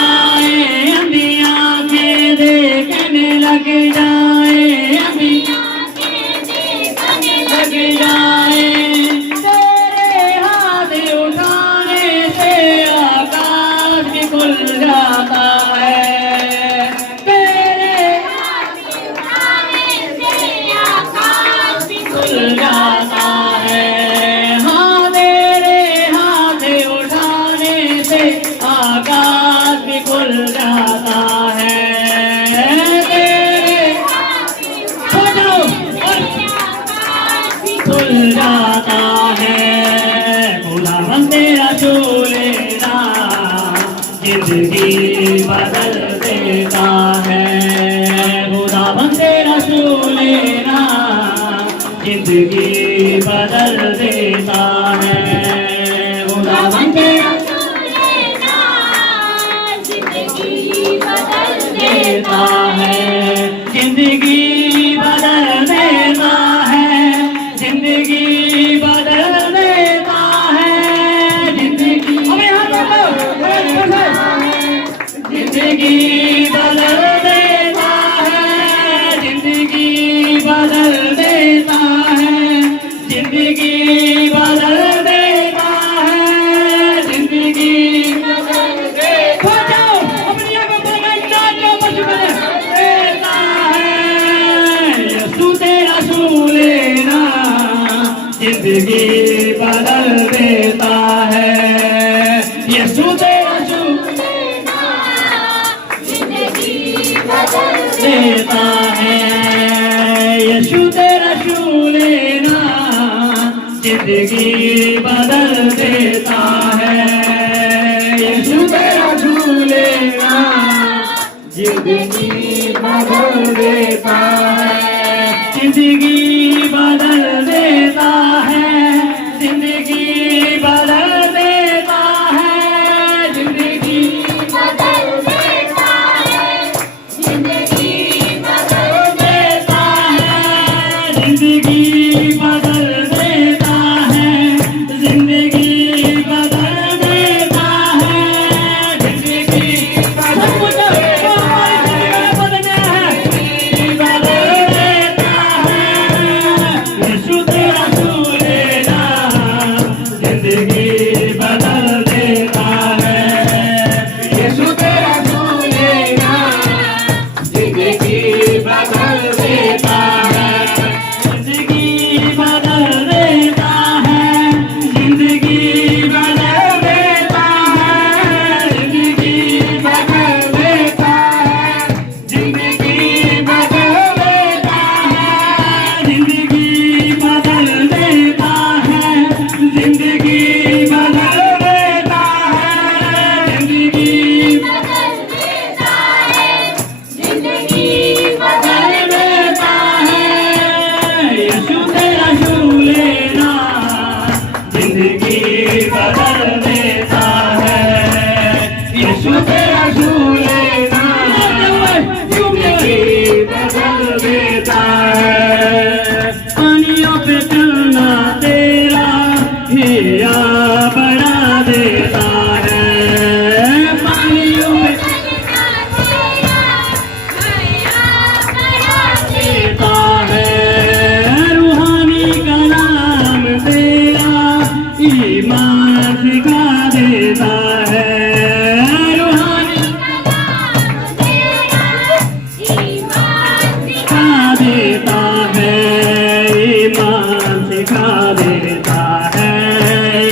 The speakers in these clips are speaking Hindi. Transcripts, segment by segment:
जाए, अंधी आंखें देखने लग जाए, अंधी आंखें देखने लग जाए। तेरे हाथ उठाने से आकाश भी खुल जाता है, तेरे हाथ उठाने से आकाश भी खुल जाता है। हाँ, तेरे हाथ उठाने से आकाश भी खुल जाता है, तेरे हाथ खुल जाता है। खुदावन तेरा छू लेना जिंदगी बदल देता है, खुदावन तेरा छू लेना जिंदगी बदल देता है, खुदावन तेरा छू लेना जिंदगी बदल देता है, जिंदगी बदल देता है, जिंदगी बदल देता है, जिंदगी जिंदगी बदल देता है, जिंदगी बदल देता है, जिंदगी बदल देता है, जिंदगी बदल देता है, अपनी आंखों को देता है। यीशु तेरा छू लेना जिंदगी बदल देता है, यीशु तेरा छू लेना जिंदगी बदल देता है, यीशु तेरा छू लेना जिंदगी बदल देता है, यीशु तेरा छू लेना जिंदगी बदल देता है, जिंदगी बदल देता है, जिंदगी बदल देता है, जिंदगी बदल देता है, जिंदगी बदल देता है, जिंदगी बदल देता है, जिंदगी बदल देता है, जिंदगी बदल देता है, यीशु तेरा छू लेना जिंदगी बदल देता है, यीशु तेरा छू लेना जिंदगी बदल देता है, जिंदगी बदल देता है, जिंदगी बदल देता है, जिंदगी बदल देता है, जिंदगी बदल देता है, जिंदगी बदल देता है, जिंदगी बदल देता है, जिंदगी बदल देता है, जिंदगी बदल देता है। यीशु तेरा छू लेना जिंदगी बदल देता है, यीशु तेरा छू लेना जिंदगी बदल देता है। पानियों पे चलना तेरा हिया बढ़ा देता है, पानियों पे चलना तेरा हिया बढ़ा देता है, रूहानी कलाम तेरा ईमान सिखा देता है, रूहानी कलाम तेरा ईमान सिखा देता है, ईमान सिखा देता है,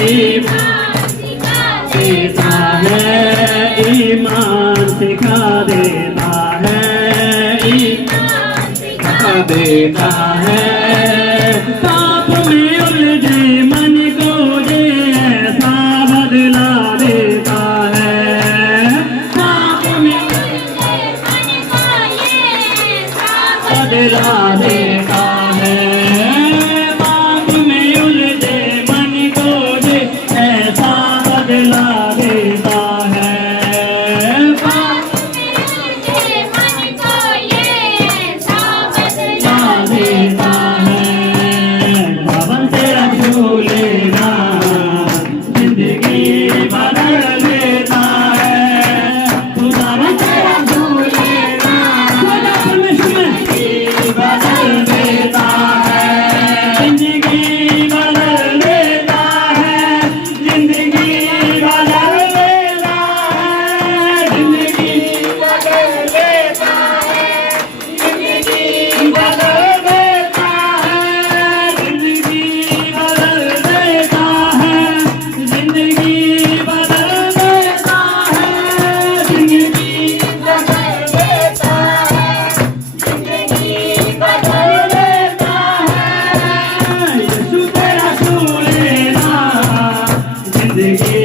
ईमान सिखा देता है, ईमान सिखा देता है, ईमान सिखा देता है। पाप में उलझे मन को ये ऐसा बदला देता है, पाप में उलझे मन को ये ऐसा बदला देता है, पाप में उलझे मन को ये ऐसा बदला देता है, पाप में उलझे मन को ये ऐसा बदला देता बदल देता है, जिंदगी बदल देता है, जिंदगी बदल देता है, जिंदगी बदल देता है, जिंदगी बदल देता है, जिंदगी बदल देता है। यीशु तेरा छू लेना जिंदगी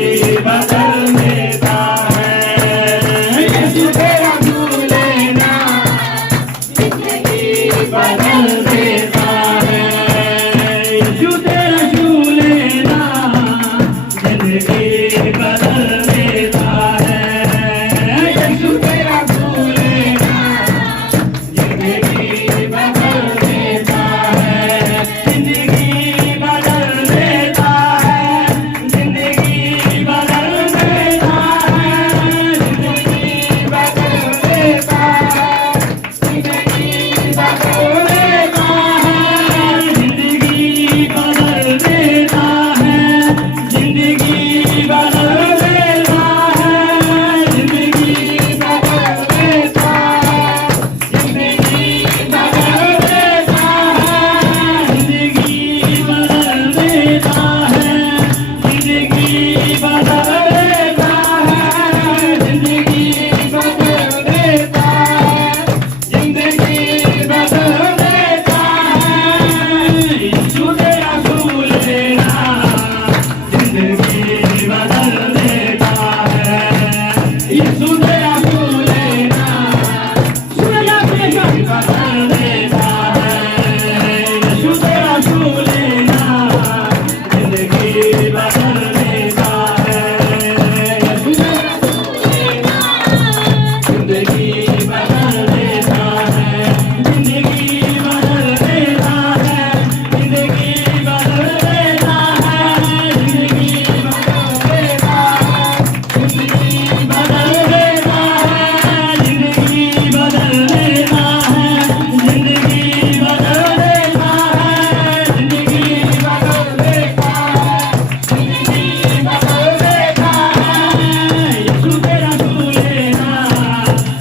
बदल देता है। यीशु तेरा छू लेना जिंदगी बदल देता है। यीशु तेरा छू लेना जिंदगी बदल देता है। यीशु तेरा छू लेना जिंदगी बदल देता है। जिंदगी बदल देता है, जिंदगी बदल देता है, जिंदगी बदल देता है, जिंदगी बदल देता है, जिंदगी बदल देता है, जिंदगी बदल देता है, जिंदगी बदल देता है, जिंदगी बदल देता है, जिंदगी बदल देता है, जिंदगी बदल देता है, जिंदगी बदल देता है, जिंदगी बदल देता है। यीशु तेरा छू लेना जिंदगी बदल देता है। यीशु तेरा छू लेना जिंदगी बदल देता है। यीशु तेरा छू लेना जिंदगी बदल देता है। यीशु तेरा छू लेना जिंदगी बदल देता है। जिंदगी बदल देता है, जिंदगी बदल देता है, जिंदगी बदल देता है, जिंदगी बदल देता है, जिंदगी बदल देता है, जिंदगी बदल देता है, जिंदगी बदल देता है, जिंदगी बदल देता है। यीशु तेरा छू लेना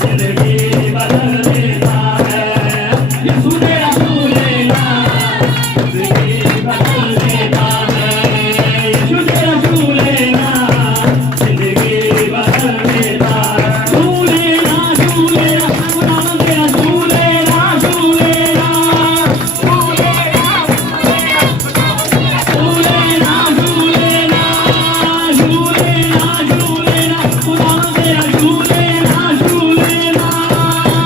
जिंदगी बदल देता है। यीशु तेरा छू लेना जिंदगी बदल देता है। यीशु तेरा छू लेना जिंदगी बदल देता है। छू लेना, छू लेना, नाम तेरा छू लेना, छू लेना, छू लेना, छू लेना, छू लेना, छू लेना, छू लेना, नाम तेरा छू लेना, छू लेना,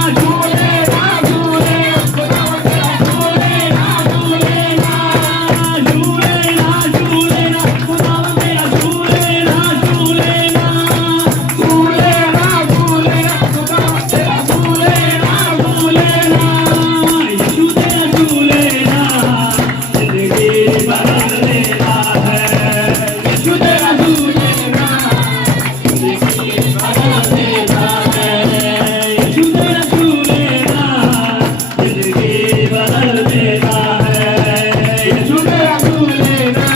छू लेना, छू लेना, नाम तेरा छू लेना, छू लेना, छू लेना, छू लेना, नाम तेरा छू लेना, छू लेना, छू लेना, छू लेना, नाम तेरा छू लेना, छू लेना। यीशु तेरा छू लेना जिंदगी बदल देता है। यीशु तेरा छू लेना जिंदगी बदल देता है। यीशु तेरा छू लेना जिंदगी बदल देता है। यीशु तेरा छू लेना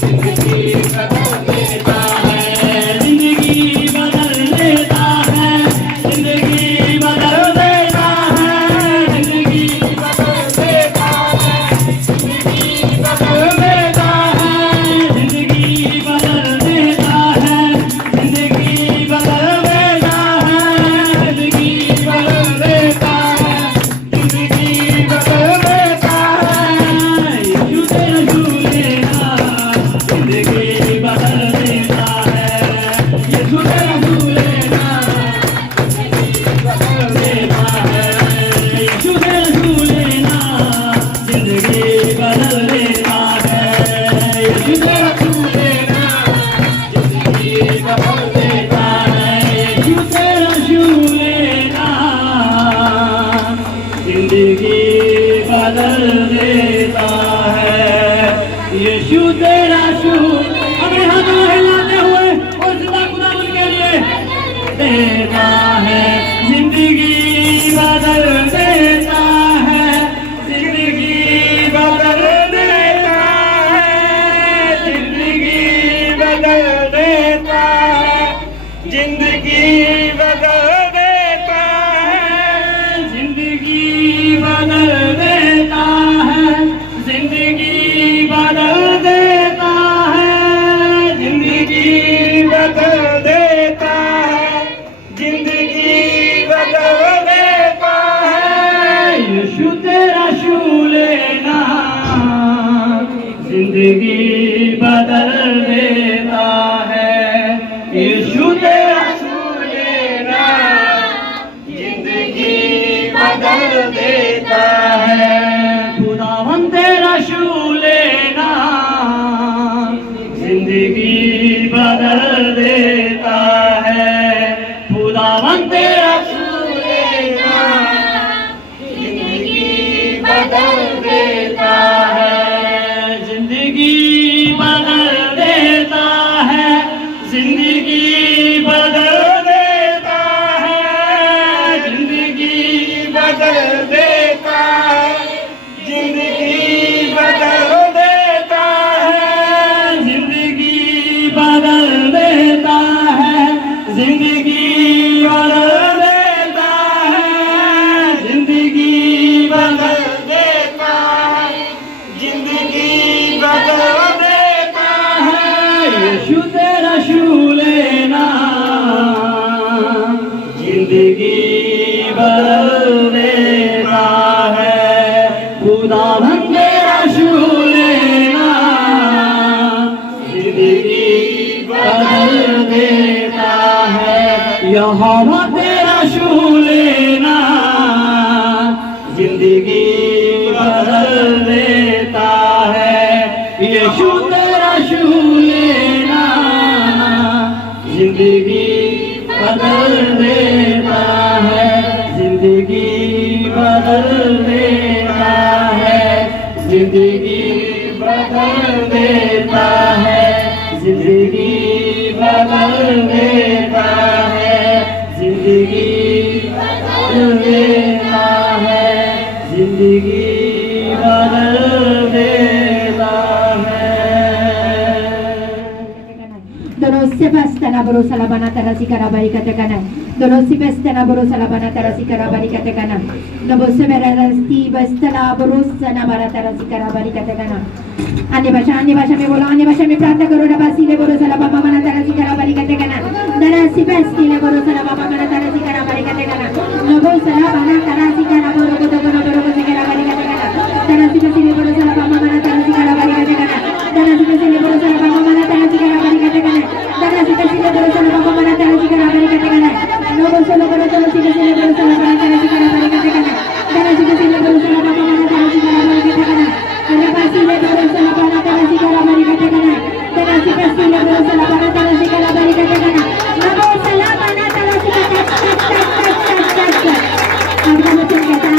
जिंदगी बदल देता है। जिंदगी बदल देता है, जिंदगी बदल देता है, जिंदगी बदल देता है, जिंदगी बदल देता है, जिंदगी बदल देता है, जिंदगी बदल देता है, जिंदगी बदल देता है, जिंदगी बदल देता है। यीशु तेरा छू लेना जिंदगी बदल देता है। यीशु तेरा छू लेना जिंदगी बदल देता है। यीशु तेरा छू लेना जिंदगी बदल देता है। यीशु तेरा छू लेना जिंदगी बदल देता है। यीशु तेरा छू लेना जिंदगी बदल देता है। यीशु तेरा छू, अपने हाथों में हिलाते हुए और जिंदा खुदावन के लिए देता है। जिंदगी बदल देता है, जिंदगी बदल देता है, जिंदगी बदल देता है, जिंदगी बदल जिंदगी बदल देता है। यीशु तेरा छूले ना जिंदगी बदल देता है। खुदावन तेरा छू लेना जिंदगी बदल देता है। खुदावन तेरा छू लेना जिंदगी बदल देता है। जिंदगी बदल देता है। जिंदगी बदल देता है। जिंदगी बदल देता है। जिंदगी बदल देता है। जिंदगी बदल देता है। जिंदगी बदल देता है। जिंदगी बदल देता है। जिंदगी बदल देता है। यीशु तेरा छू लेना जिंदगी बदल देता है। खुदावन तेरा छू लेना जिंदगी बदल देता है। यहोवा तेरा छू लेना जिंदगी बदल देता है। यीशु तेरा छू लेना जिंदगी बदल देता है। जिंदगी बदल देता है। जिंदगी बदल देता है। जिंदगी बदल देता है। जिंदगी बदल देता है। जिंदगी बदल देता है। Donos se bastana berusaha labana tarasi karabari katakana. Donos se bastana berusaha labana tarasi karabari katakana. Donos se berasti bastana berusaha labana tarasi karabari katakana. अन्य भाषा में बोलो, अन्य भाषा में प्रार्थना करो। रबासी ले बोलो सला बाबा मना तरसी करा बारी कते कना। दरासी बेस्ती ले बोलो सला बाबा मना तरसी करा बारी कते कना। नबो सला बाना तरसी करा बोलो को तो को नबो को से करा बारी कते कना। दरासी बेस्ती ले बोलो सला बाबा मना तरसी करा बारी कते कना। दरासी बेस्ती ले बोलो सला बाबा मना तरसी करा बारी कते कना। दरासी बेस्ती ले बोलो सला बाबा मना तरसी करा बारी कते कना। नबो सला बोलो तो सी बेस्ती ले बोलो सला बाना तरसी करा बारी कते कना। दरासी बेस्ती ले बोलो सला बाबा मना तरसी करा बारी कते कना। रबासी ले बोलो सला बाना तरसी करा बारी कते कना। दरासी बेस्ती ले बोलो सला बाना तरसी करा बारी कते कना। नबो सला बाना तरसी करा। अब हम चल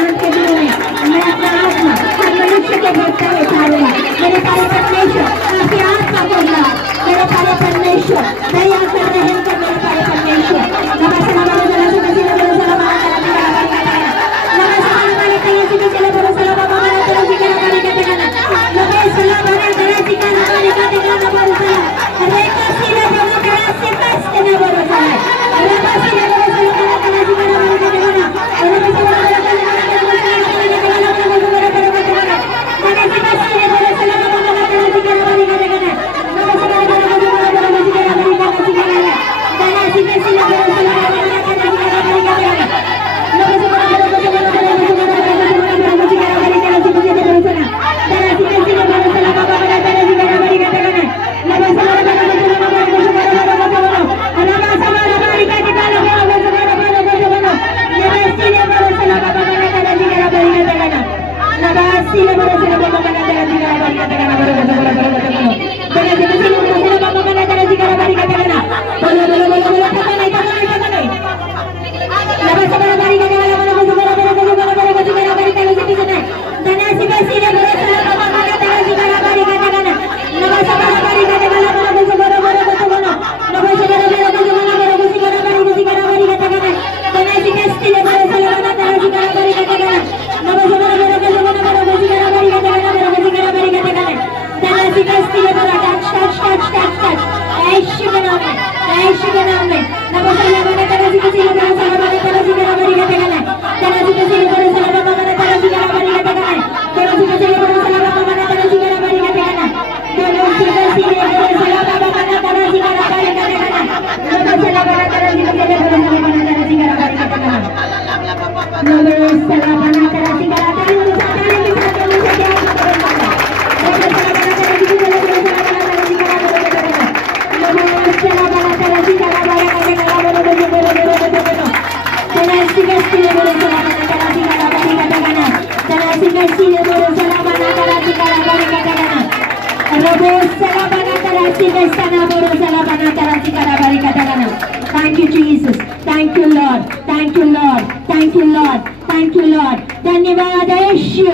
Thank you, Jesus. Thank you, Lord. Thank you, Lord. Thank you, Lord. Thank you, Lord. धन्यवाद यीशु.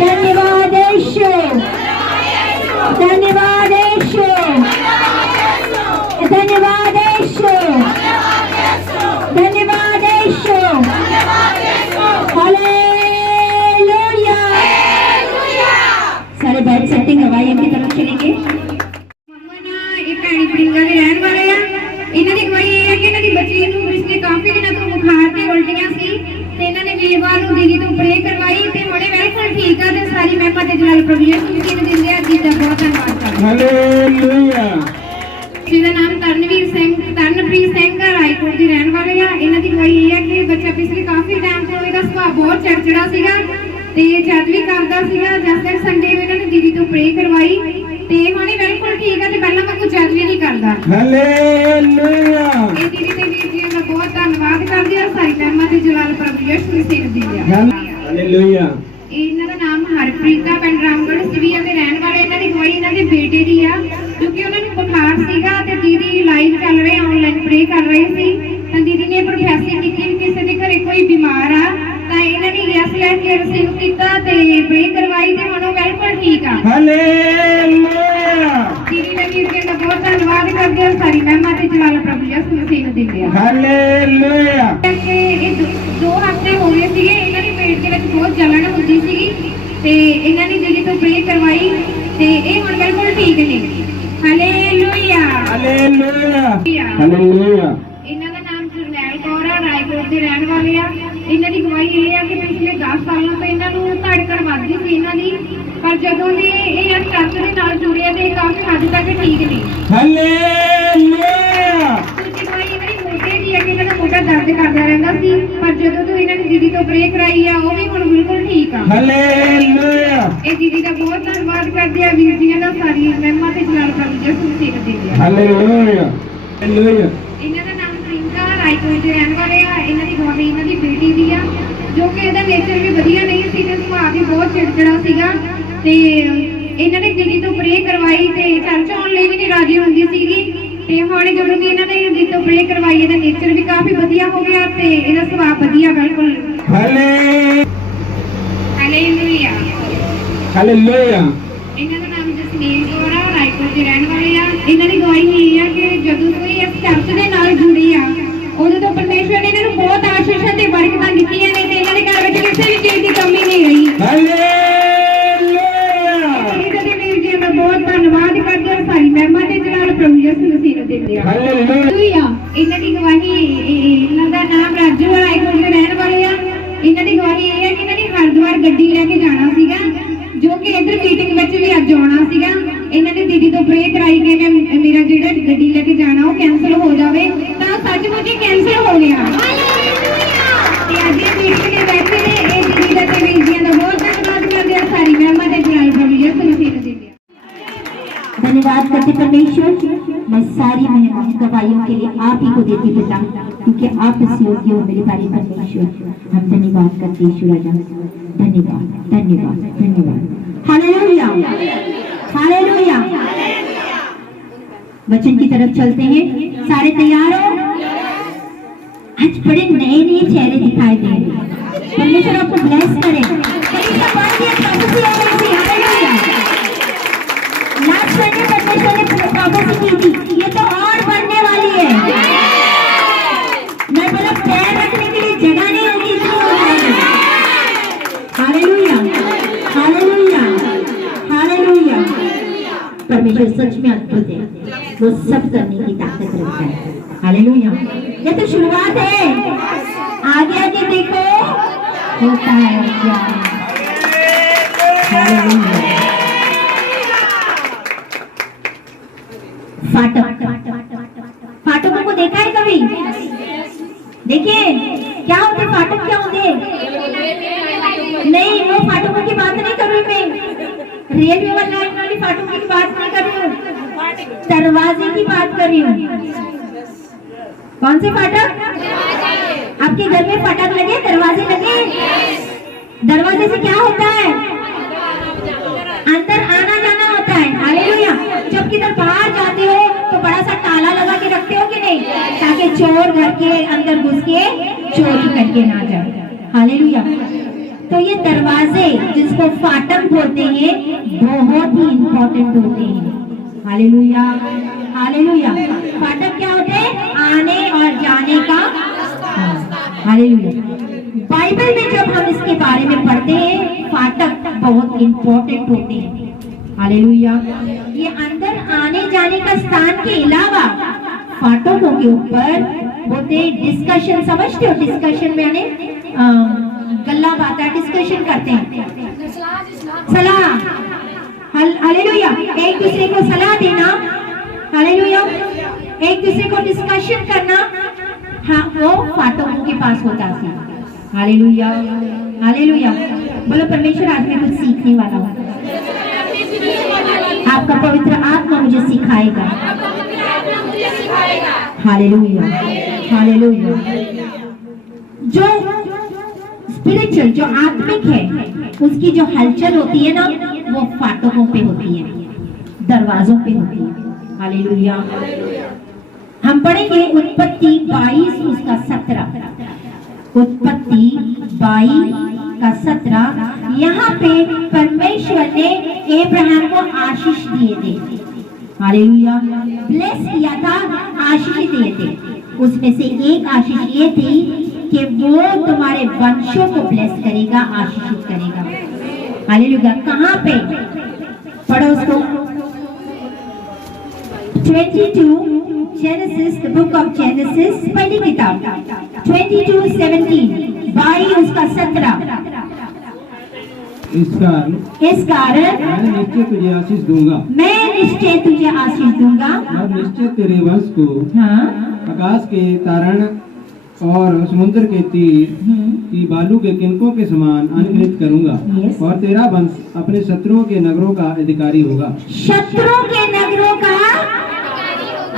धन्यवाद यीशु. धन्यवाद यीशु. धन्यवाद यीशु. धन्यवाद यीशु. हालेलुया. सारे बैठ सकते हैं. हवाई की तरफ चलेंगे. ਇਹਨਾਂ ਦੀ ਗਵਾਹੀ ਇਹ ਹੈ ਕਿ ਇਹਨਾਂ ਦੀ ਬੱਚੀ ਨੂੰ ਪਿਛਲੇ ਕਾਫੀ ਦਿਨਾਂ ਤੋਂ ਬੁਖਾਰ ਤੇ ਉਲਟੀਆਂ ਸੀ ਤੇ ਇਹਨਾਂ ਨੇ ਵੀਰਵਾਰ ਨੂੰ ਦੀਦੀ ਤੋਂ ਪ੍ਰੇ ਕਰਵਾਈ ਤੇ ਹੁਣੇ ਬਿਲਕੁਲ ਠੀਕ ਆ ਤੇ ਸਾਰੀ ਮਹਿਮਾ ਤੇ ਜਲਾਲ ਪ੍ਰਭੂ ਯਿਸੂ ਮਸੀਹ ਨੂੰ ਦਿੰਦੇ ਆ ਜੀ ਦਾ ਬਹੁਤ ਧੰਨਵਾਦ ਕਰਦੇ ਹਾਲੇਲੂਇਆ। ਜਿਹਦਾ ਨਾਮ ਤਰਨਵੀਰ ਸਿੰਘ ਤਰਨਪ੍ਰੀਤ ਸਿੰਘ ਰਾਏਕੋਟ ਦੀ ਰਹਿਣ ਵਾਲੇ ਆ। ਇਹਨਾਂ ਦੀ ਗਵਾਹੀ ਇਹ ਹੈ ਕਿ ਬੱਚਾ ਪਿਛਲੇ ਕਾਫੀ ਟਾਈਮ ਤੋਂ ਇਹਦਾ ਸੁਭਾਅ ਬਹੁਤ ਚਿੜਚਿੜਾ ਸੀਗਾ ਤੇ ਜਦ ਵੀ ਕਰਦਾ ਸੀਗਾ ਜਦ ਤੱਕ ਸੰਡੇ ਨੂੰ ਇਹਨਾਂ ਨੇ ਦੀਦੀ ਤੋਂ ਪ੍ਰੇ ਕਰਵਾਈ ਤੇ ਹੁਣੇ ਬਿਲਕੁਲ ਠੀਕ ਆ ਤੇ ਪਹਿਲਾਂ ਵਾਂਗੂ ਜਦ ਵੀ ਨਹੀਂ ਕਰਦਾ। ਹਾਲੇਲੂਇਆ। ਇਹ ਦੀਦੀ ਤੇ ਵੀਰ ਜੀ ਦਾ ਬਹੁਤ ਧੰਨਵਾਦ ਕਰਦੇ ਆ। ਸਾਰੀ ਮਹਿਮਾ ਤੇ ਜਲਾਲ ਪ੍ਰਭੂ ਯਿਸੂ ਮਸੀਹ ਨੂੰ ਦਿੰਦੇ ਆ। ਹਾਲੇਲੂਇਆ। ਇਹਨਾਂ ਦਾ ਨਾਮ ਹਰਪ੍ਰੀਤ ਆ, ਪਿੰਡ ਰਾਮਗੜ੍ਹ ਸਿਵੀਆ ਦੇ ਰਹਿਣ ਵਾਲੇ। ਇਹਨਾਂ ਦੀ ਗਵਾਹੀ ਇਹਨਾਂ ਦੇ ਬੇਟੇ ਦੀ ਆ ਕਿਉਂਕਿ ਉਹਨਾਂ ਨੂੰ ਬੁਖਾਰ ਸੀਗਾ ਤੇ ਦੀਦੀ ਲਾਈਵ ਚੱਲ ਰਹੇ ਆਨਲਾਈਨ ਪ੍ਰੇ ਕਰ ਰਹੇ ਸੀ ਤਾਂ ਦੀਦੀ ਨੇ ਪ੍ਰੋਫੈਸੀ ਕੀਤੀ ਵੀ ਕਿਸੇ ਦੇ ਘਰੇ ਕੋਈ ਬਿਮਾਰ ਆ ਤਾਂ ਇਹਨਾਂ ਨੇ ਯੈਸ ਲੈ ਕੇ ਰਿਸੀਵ ਕੀਤਾ ਤੇ ਪ੍ਰੇ ਕਰਵਾਈ ਤੇ ਹੁਣ ਉਹ ਬਿਲਕੁਲ ਠੀਕ ਆ। ਹਾਲੇਲੂਇਆ। ਦੀਦੀ ਦੇ ਵੀਰ ਜੀ ਦਾ ਬਹੁਤ ਧੰਨਵਾਦ ਕਰਦੇ ਆ। ਸਾਰੀ ਮਹਿਮਾ ਤੇ ਜਲਾਲ ਪ੍ਰਭੂ ਯਿਸੂ ਮਸੀਹ ਨੂੰ ਦਿੰਦੇ ਆ। ਹਾਲੇਲੂਇਆ। ਇਹ 2 ਹਫ਼ਤੇ ਹੋ ਗਏ ਸੀਗੇ ਇਹਨਾਂ ਦੇ ਪੇਟ ਦੇ ਵਿੱਚ ਬਹੁਤ ਜਲਨ ਹੁੰਦੀ ਸੀਗੀ ਤੇ ਇਹਨਾਂ ਨੇ ਦੀਦੀ ਤੋਂ ਪ੍ਰੇ ਕਰਵਾਈ ਤੇ ਇਹ ਹੁਣ ਬਿਲਕੁਲ ਠੀਕ ਨੇ। ਹਾਲੇਲੂਇਆ। ਹਾਲੇਲੂਇਆ। ਹਾਲੇਲੂਇਆ। ਇਹਨਾਂ ਦਾ ਨਾਮ ਜਰਨੈਲ ਕੌਰ ਆ, ਰਾਏਕੋਟ ਦੇ ਰਹਿਣ ਵਾਲੇ ਆ। ਇਹਨਾਂ ਦੀ ਗਵਾਹੀ ਇਹ ਆ ਕਿ ਪਿਛਲੇ 10 ਸਾਲਾਂ ਤੋਂ ਇਹਨਾਂ ਨੂੰ ਧੜਕਣ ਵੱਧਦੀ ਸੀ ਇਹਨਾਂ ਦੀ ਪਰ ਜਦੋਂ ਦੇ ਇਹ ਅੱਜ ਚਰਚ ਦੇ ਨਾਲ ਜੁੜੇ ਤੇ ਕਾਫੀ ਹੱਦ ਤੱਕ ਠੀਕ ਨੇ। ਹਾਲੇਲੂਇਆ। ਦੂਜੀ ਗਵਾਹੀ ਇਹਨਾਂ ਦੀ ਮੋਢੇ ਦੀ ਆ ਕਿ ਇਹਨਾਂ ਦਾ ਮੋਢਾ ਦਰਦ ਕਰਦਾ ਰਹਿੰਦਾ ਸੀ ਪਰ ਜਦੋਂ ਤੋਂ ਇਹਨਾਂ ਨੇ ਦੀਦੀ ਤੋਂ ਪ੍ਰੇ ਕਰਾਈ ਆ ਉਹ ਵੀ ਹੁਣ ਬਿਲਕੁਲ ਠੀਕ ਆ। ਹਾਲੇਲੂਇਆ। ਇਹ ਦੀਦੀ ਦਾ ਬਹੁਤ ਧੰਨਵਾਦ ਕਰਦੇ ਆ। ਵੀਰ ਜੀ ਦਾ ਸਾਰੀ ਮਹਿਮਾ ਤੇ ਜਲਾਲ ਪ੍ਰਭੂ ਯਿਸੂ ਮਸੀਹ ਨੂੰ ਦਿੰਦੇ ਆ। ਹਾਲੇਲੂਇਆ। ਹਾਲੇਲੂਇਆ। ਇਹਨਾਂ ਦਾ ਨਾਮ ਪ੍ਰਿੰਕਾ ਰਾਏਕੋਟ ਦੇ ਰਹਿਣ ਵਾਲੇ ਆ। ਇਹਨਾਂ ਦੀ ਗਵਾਹੀ ਇਹਨਾਂ ਦੀ ਬੇਟੀ ਦੀ ਆ ਜੋ ਕਿ ਇਹਦਾ ਨੇਚਰ ਵੀ ਵਧੀਆ ਨਹੀਂ ਸੀ ਤੇ ਸੁਭਾਅ ਵੀ ਬਹੁਤ ਚਿੜਚਿੜਾ ਸੀਗਾ ਤੇ ਇਹਨਾਂ ਨੇ ਦੀਦੀ ਤੋਂ ਪ੍ਰੇ ਕਰਵਾਈ ਤੇ ਚਰਚ ਆਉਣ ਲਈ ਵੀ ਨਹੀਂ ਰਾਜੀ ਹੁੰਦੀ ਸੀਗੀ ਤੇ ਹੁਣ ਜਦੋਂ ਵੀ ਇਹਨਾਂ ਨੇ ਦੀਦੀ ਤੋਂ ਪ੍ਰੇ ਕਰਵਾਈ ਇਹਦਾ ਨੇਚਰ ਵੀ ਕਾਫੀ ਵਧੀਆ ਹੋ ਗਿਆ ਤੇ ਇਹਦਾ ਸੁਭਾਅ ਵਧੀਆ ਬਿਲਕੁਲ। ਹਾਲੇਲੂਇਆ। ਹਾਲੇਲੂਇਆ। ਇਹਨਾਂ ਦਾ ਨਾਮ ਜਸਨੀਲ ਕੌਰ ਆ, ਰਾਏਕੋਟ ਦੇ ਰਹਿਣ ਵਾਲੇ ਆ। ਇਹਨਾਂ ਦੀ ਗਵਾਹੀ ਇਹ ਆ ਕਿ ਜਦੋਂ ਤੋਂ ਇਹ ਇਸ ਚਰਚ ਦੇ ਨਾਲ ਜੁੜੀ ਆ ਉਦੋਂ ਤੋਂ ਪਰਮੇਸ਼ਵਰ ਨੇ ਇਹਨਾਂ ਨੂੰ ਬਹੁਤ ਆਸ਼ੀਸ਼ਾਂ ਤੇ ਬਰਕਤਾਂ ਦਿੱਤੀਆਂ ਨੇ ਤੇ ਇਹਨਾਂ ਦੇ ਘਰ ਵਿੱਚ ਕਿਸੇ ਵੀ ਚੀਜ਼ ਦੀ ਕਮੀ ਨਹੀਂ ਰਹੀ। ਹਾਲੇਲੂਇਆ। ਇਹਦੇ ਵੀਰ ਜੀ ਦਾ ਬਹੁਤ ਧੰਨਵਾਦ ਕਰਦੇ ਹਾਂ। ਸਾਰੀ ਮਹਿਮਾ ਤੇ ਜਲਾਲ ਪ੍ਰਭੂ ਯਿਸੂ ਮਸੀਹ ਨੂੰ ਦਿੰਦੇ ਆ। ਹਾਲੇਲੂਇਆ। ਇਹਨਾਂ ਦੀ ਗਵਾਹੀ ਇਹਨਾਂ ਦਾ ਨਾਮ ਰਾਜੂ ਆ, ਰਾਏਕੋਟ ਦੇ ਰਹਿਣ ਵਾਲੇ ਆ। ਇਹਨਾਂ ਦੀ ਗਵਾਹੀ ਇਹ ਹੈ ਕਿ ਇਹਨਾਂ ਨੇ ਹਰਿਦੁਆਰ ਗੱਡੀ ਲੈ ਕੇ ਜਾਣਾ ਸੀਗਾ ਜੋ ਕਿ ਇੱਧਰ ਮੀਟਿੰਗ ਵਿੱਚ ਵੀ ਅੱਜ ਆਉਣਾ ਸੀਗਾ। ਇਹਨਾਂ ਨੇ ਦੀਦੀ ਤੋਂ ਪ੍ਰੇ ਕਰਾਈ ਕਿ ਮੇਰਾ ਜਿਹੜਾ ਗੱਡੀ ਲੈ ਕੇ ਜਾਣਾ ਉਹ ਕੈਂਸਲ ਹੋ ਜਾਵੇ ਤਾਂ ਸੱਚਮੁੱਚ ਹੀ ਕੈਂਸਲ ਹੋ ਗਿਆ ਤੇ ਅੱਜ ਇਹ ਮੀਟਿੰਗ ਦੇ ਬੈਠੇ ਨੇ। ਇਹ ਦੀਦੀ ਦਾ ਤੇ ਵੀਰ ਜੀ ਦਾ ਬਹੁਤ ਧੰਨਵਾਦ ਕਰਦੇ ਆ। ਸਾਰੀ ਮਹਿਮਾ ਤੇ ਜਲਾਲ ਪ੍ਰਭੂ ਯਿਸੂ ਮਸੀਹ ਨੂੰ ਦਿੰਦੇ ਆ। धन्यवाद करते परमेश्वर। मैं सारी गवाहियों के लिए आप ही को देती पिता क्योंकि आप इस योग्य हो मेरे प्यारे परमेश्वर। हम धन्यवाद करते ईश्वर राजा। धन्यवाद धन्यवाद धन्यवाद। Hallelujah hallelujah. वचन की तरफ चलते हैं। सारे तैयार हो? आज बड़े नए नए चेहरे दिखाई दे रहे हैं। परमेश्वर आपको ब्लेस करे। लास्ट संडे परमेश्वर ने प्रॉफेसी की थी ये तो और बढ़ने वाली है। मैं बोला पैर रखने के लिए जगह नहीं होगी इसलिए। Hallelujah hallelujah hallelujah. परमेश्वर सच में अद्भुत है। वो सब करने की ताकत रखता है। हालेलुया। ये तो शुरुआत है। आगे आगे देखो होता है क्या। हालेलुया। फाटक फाटकों को देखा है कभी? देखिए क्या होते फाटक, क्या होते? नहीं, वो फाटकों की बात नहीं कर रही मैं। रेलवे वाली फाटकों की बात नहीं कर रही हूँ, दरवाजे की बात कर रही हूँ। कौन से फाटक? आपके घर में फाटक लगे, दरवाजे लगे? दरवाजे से क्या होता है? अंदर आना जाना होता है। अगर बाहर जाते हो तो बड़ा सा ताला लगा के रखते हो कि नहीं, ताकि चोर घर के अंदर घुस के चोरी करके ना जाए। हालेलुया। तो ये दरवाजे जिसको फाटक बोलते हैं बहुत ही इंपॉर्टेंट होते हैं। Hallelujah, hallelujah. फाटक क्या होते हैं? आने और जाने का। हालेलुया। बाइबल में जब हम इसके बारे में पढ़ते हैं, फाटक बहुत इंपॉर्टेंट होते हैं। हालेलुया। ये अंदर आने जाने का स्थान के अलावा फाटकों के ऊपर होते डिस्कशन, समझते हो? डिस्कशन में यानी गल्ला बातें डिस्कशन करते हैं, सलाह। हालेलुया। एक दूसरे को सलाह देना, हालेलुया, एक दूसरे को डिस्कशन करना, हाँ, वो फाटकों के पास होता है। Hallelujah, hallelujah. बोलो परमेश्वर आज मैं कुछ सीखने वाला हूँ, आपका पवित्र आत्मा मुझे सिखाएगा। Hallelujah, hallelujah. जो स्पिरिचुअल, जो आत्मिक है, उसकी जो हलचल होती है ना, वो फाटकों पे होती है, दरवाजों पे होती है। हालेलुया। हम पढ़ेंगे उत्पत्ति 22 उसका 17। उत्पत्ति 22 का 17। यहाँ पे परमेश्वर ने अब्राहम को आशीष दिए थे। हालेलुया। ब्लेस किया था, आशीष दिए थे। उसमें से एक आशीष ये थी कि वो तुम्हारे वंशों को ब्लेस करेगा, आशीषित करेगा। हालेलुया। कहाँ पे? पढ़ो उसको। 22 genesis, the book of genesis, पहली किताब 22:17, 22 उसका 17। इस कारण मैं निश्चय तुझे आशीष दूंगा, मैं निश्चय तुझे आशीष दूंगा, और निश्चय तेरे वंश को हाँ, आकाश के तारण और समुद्र के तीर की बालू के किनकों के समान अनगिनत करूंगा। Yes. और तेरा वंश अपने शत्रुओं के नगरों का अधिकारी होगा। शत्रुओं के नगरों का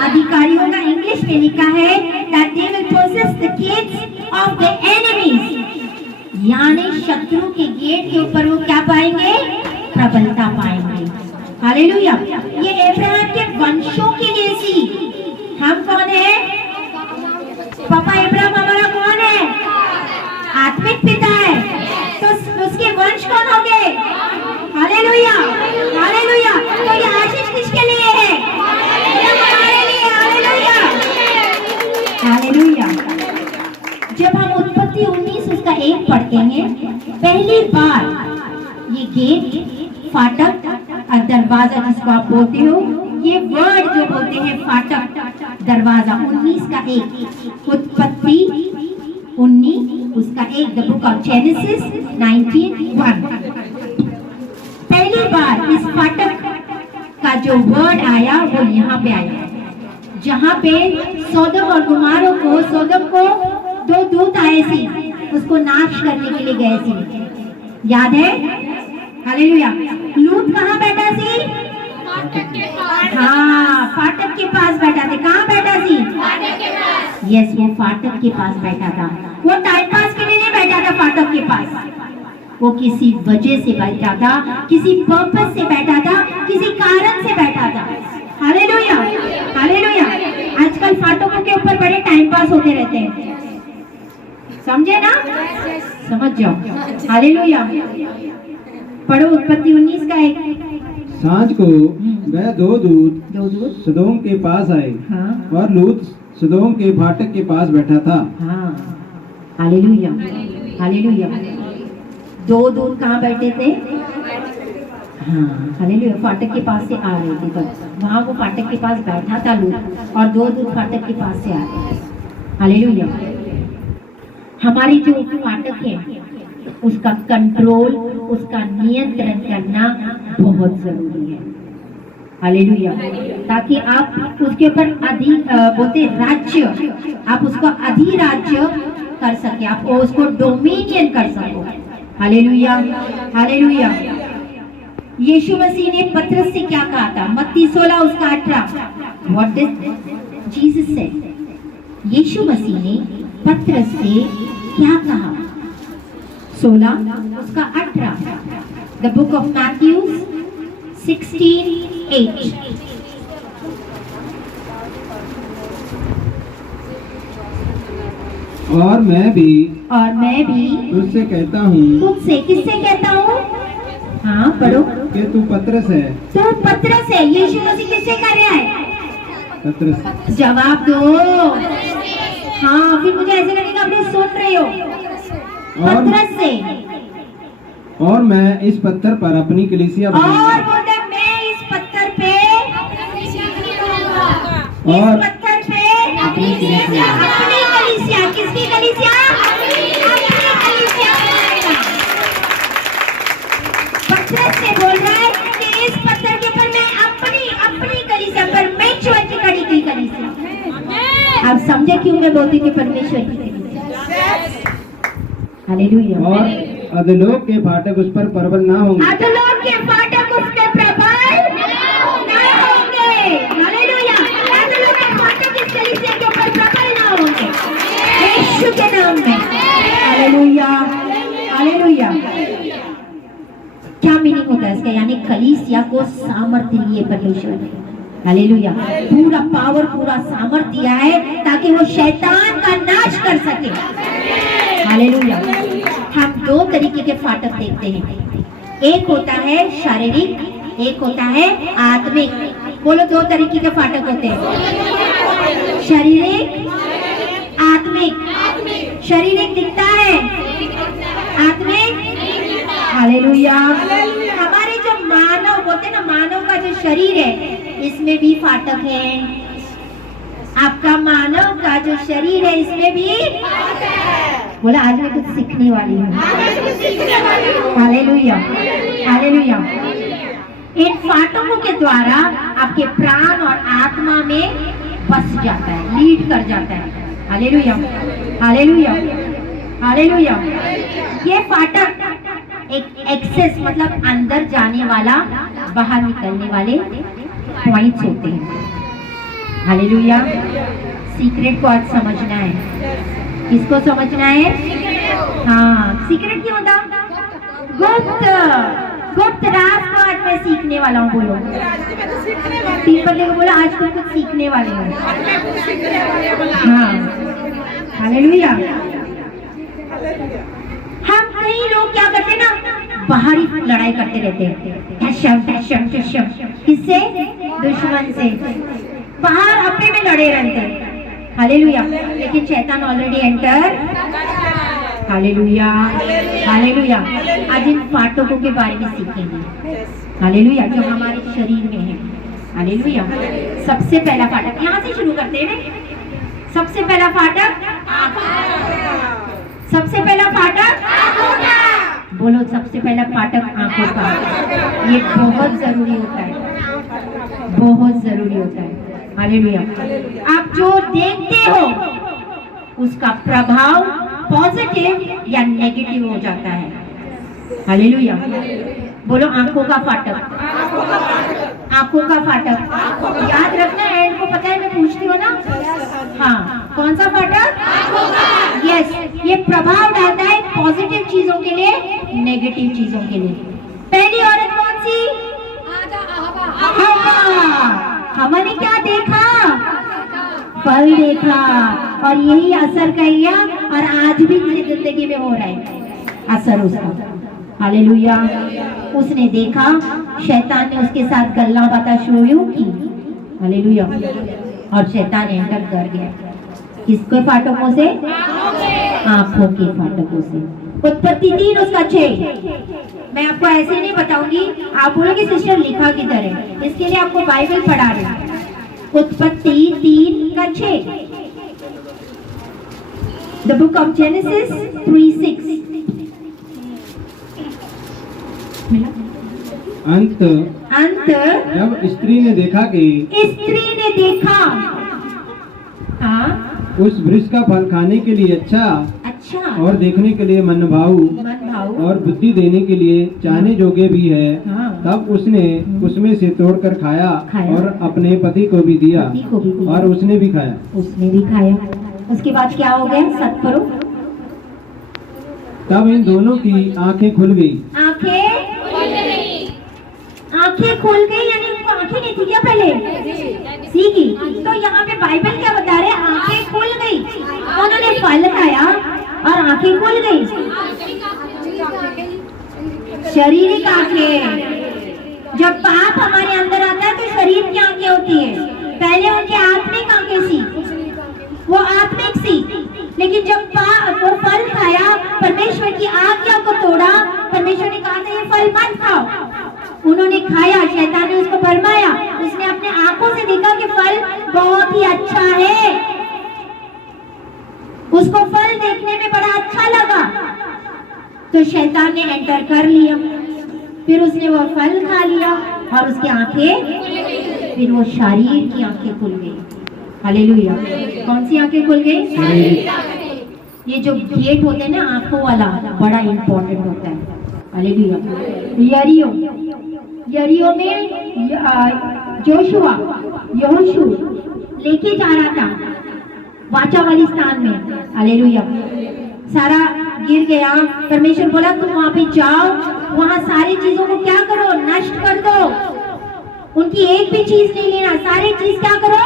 अधिकारी होगा। इंग्लिश में लिखा है that they will possess the gates of the enemies, यानी शत्रु के गेट के ऊपर वो क्या पाएंगे? प्रबलता पाएंगे। हालेलुया। ये अब्राहम के वंशों की जैसी। हम कौन है? पापा अब्राहम हमारा कौन है? आत्मिक पिता है। तो उसके वंश कौन होंगे? Hallelujah, hallelujah. तो ये आशीष किसके लिए है? ये हमारे लिए। Hallelujah, hallelujah. जब हम उत्पत्ति 19 उसका 1 पढ़ते हैं, पहली बार ये गेट, फाटक और दरवाजा जिसको आप बोलते हो, ये वर्ड जो बोलते हैं फाटक, दरवाजा, 19 का 1। उत्पत्ति 19 उसका 1, द बुक ऑफ जेनेसिस 19:1। पहली बार इस फाटक का जो वर्ड आया वो यहाँ पे आया, जहाँ पे सोदम और गुमारों को, सोदम को 2 दूत आए थे, उसको नाश करने के लिए गए थे, याद है? हालेलुया। लूत कहाँ बैठा थी? हाँ, फाटक के पास बैठा थे। कहाँ बैठा थी? यस, वो फाटक के पास बैठा था। वो टाइम पास के लिए नहीं बैठा था फाटक के पास, वो किसी वजह से बैठा था, किसी पर्पस से बैठा था, किसी कारण से बैठा था। Hallelujah, hallelujah. आजकल फाटकों के ऊपर बड़े टाइम पास होते रहते हैं, समझे ना? समझ जाओ। हालेलुया। पढ़ो उत्पत्ति 19 का 1। सांझ को वह 2 दूत सदोम के पास आए, हाँ, और लूत सदोम के फाटक के पास बैठा था। हाँ, हालेलुया, हालेलुया। 2 दूत कहाँ बैठे थे? हाँ, हालेलुया। फाटक के पास से आ रहे थे, तब वहाँ वो फाटक के पास बैठा था लूत, और 2 दूत फाटक के पास से आ रहे। हालेलुया। हमारी जो फाटक है उसका कंट्रोल, उसका नियंत्रण करना बहुत जरूरी है। हालेलुया। ताकि आप उसके ऊपर बोलते राज्य, आप उसको अधिराज्य कर सके, आप उसको डोमिनियन कर सको। Hallelujah, hallelujah. यीशु मसीह ने पतरस से क्या कहा था? मत्ती 16 उसका 18। व्हाट डिड जीसस से? यीशु मसीह ने पतरस से क्या कहा? 16 उसका 18। The book of Matthew 16:8। और मैं भी तुझसे कहता हूँ तुझसे किससे कहता हूँ? हाँ पढ़ो। कि तू पतरस है। तू पतरस है। यीशु मसीह किससे कह रहा है? पतरस। जवाब दो। हाँ फिर मुझे ऐसे लगेगा आप लोग सुन रहे हो। पतरस से। और मैं इस पत्थर पर अपनी कलीसिया और बनाऊंगा। बोलते मैं इस पत्थर पे और इस पत्थर पे अपनी कलीसिया किसकी कलीसिया? अपनी कलीसिया बनाएगा। पतरस से बोल रहा है कि इस पत्थर के ऊपर मैं अपनी कलीसिया परमेश्वर की खड़ी की कलीसिया। आप समझे क्यों मैं बोलती कि परमेश्वर की कलीसिया? हालेलुया। और अधोलोक के फाटक उस पर प्रबल ना होंगे। अधोलोक के फाटक उस पे प्रबल ना होंगे। हालेलुया। अधोलोक के फाटक इस कलीसिया के ऊपर प्रबल ना होंगे यीशु के नाम में। Hallelujah hallelujah. क्या मीनिंग होता है इसका? यानी कलीसिया को सामर्थ्य दिए परमेश्वर ने। हालेलुया। पूरा पावर पूरा सामर्थ्य दिया है ताकि वो शैतान का नाश कर सके। हालेलुया। हम दो तरीके के फाटक देखते हैं। एक होता है शारीरिक, एक होता है आत्मिक। बोलो दो तरीके के फाटक होते हैं। शारीरिक आत्मिक। शारीरिक दिखता है, आत्मिक। हालेलुया। हमारे जो मानव होते हैं ना, मानव का जो शरीर है इसमें भी फाटक है। आपका मानव का जो शरीर है इसमें भी बोला आज मैं कुछ सीखने वाली हूँ। Hallelujah hallelujah. इन फाटकों के द्वारा आपके प्राण और आत्मा में बस जाता है, लीड कर जाता है। Hallelujah hallelujah hallelujah. ये फाटक एक एक्सेस मतलब अंदर जाने वाला बाहर निकलने वाले पॉइंट्स होते हैं। हालेलुया। सीक्रेट को आज समझना है। किसको समझना है? हाँ सीक्रेट क्यों होता? गुप्त राज को आज मैं सीखने वाला हूँ। बोलो 3 बंदे को बोला आज तुम कुछ सीखने वाले हो। हाँ हालेलुया। हम कई लोग क्या करते हैं ना, बाहरी लड़ाई करते रहते हैं। किससे? दुश्मन से। बाहर अपने में लड़े रहते हैं। हालेलुया। लेकिन शैतान ऑलरेडी एंटर। Hallelujah hallelujah. आज इन फाटकों के बारे में सीखेंगे। हालेलुया। जो हमारे शरीर में है। हालेलुया। सबसे पहला फाटक यहाँ से शुरू करते हैं। सबसे पहला फाटक, सबसे पहला फाटक बोलो, सबसे पहला फाटक आंखों का। ये बहुत जरूरी होता है, बहुत जरूरी होता है। हालेलुया। आप जो देखते हो उसका प्रभाव पॉजिटिव या नेगेटिव हो जाता है। हालेलुया। बोलो आंखों का फाटक। आंखों का फाटक याद रखना। एंड को पता है मैं पूछती हूँ ना। हाँ कौन सा फाटक? यस। ये प्रभाव डालता है पॉजिटिव चीजों के लिए, नेगेटिव चीजों के लिए। पहली औरत कौन सी? हवा ने क्या देखा? फल देखा और यही असर किया और आज भी जिंदगी में हो रहा है असर उसका। हालेलुया। उसने देखा, शैतान ने उसके साथ गल्ला बातें शुरू की। हालेलुया। और शैतान एंटर कर गया। किसके फाटकों से? आंखों के फाटकों से। उत्पत्ति 3 उसका 6। मैं आपको ऐसे नहीं बताऊंगी, आप बोलोगे सिस्टर लिखा किधर है, इसके लिए आपको बाइबल पढ़ा रही हूं। उत्पत्ति 3 का 6। The book of genesis 3:6। अंत जब स्त्री ने देखा हाँ उस वृक्ष का फल खाने के लिए अच्छा और देखने के लिए मनभाऊ और बुद्धि देने के लिए चाहने जोगे भी है, हाँ। तब उसने उसमें से तोड़कर खाया और अपने पति को भी दिया और उसने भी खाया। उसके बाद क्या हो गया? सत्परो। तब इन दोनों की आंखें खुल गई। आंखें खुल गई यानी उनको आंखें नहीं थी क्या पहले? सीखी। तो यहाँ पे बाइबल क्या बता रहे? आंखें खुल गई। उन्होंने फल खाया आंखें खुल गई? शारीरिक आंखें। जब पाप हमारे अंदर आता है तो शरीर की आंखें होती है। पहले उनकी आत्मिक आंखें थी, वो आत्मिक थी, लेकिन जब वो फल खाया, परमेश्वर की आज्ञा को तोड़ा, परमेश्वर ने कहा था ये फल मत खाओ। उन्होंने खाया, शैतान ने उसको भरमाया, उसने अपने आंखों से देखा कि फल बहुत ही अच्छा है, उसको फल देखने में बड़ा अच्छा लगा, तो शैतान ने एंटर कर लिया, फिर उसने वो फल खा लिया और उसकी आंखें, फिर वो शरीर की आंखें खुल गई। हालेलुया। कौन सी आंखें खुल गई? ये जो गेट होते हैं ना आंखों वाला, बड़ा इंपॉर्टेंट होता है। हालेलुया। यरीहो में जोशुआ यहोशू लेके जा रहा था वाचा वाली स्थान में। हालेलुया। सारा गिर गया, परमेश्वर बोला तुम वहां पे जाओ, वहां सारी चीजों को क्या करो, नष्ट कर दो, उनकी एक भी चीज नहीं लेना, सारी चीज क्या करो,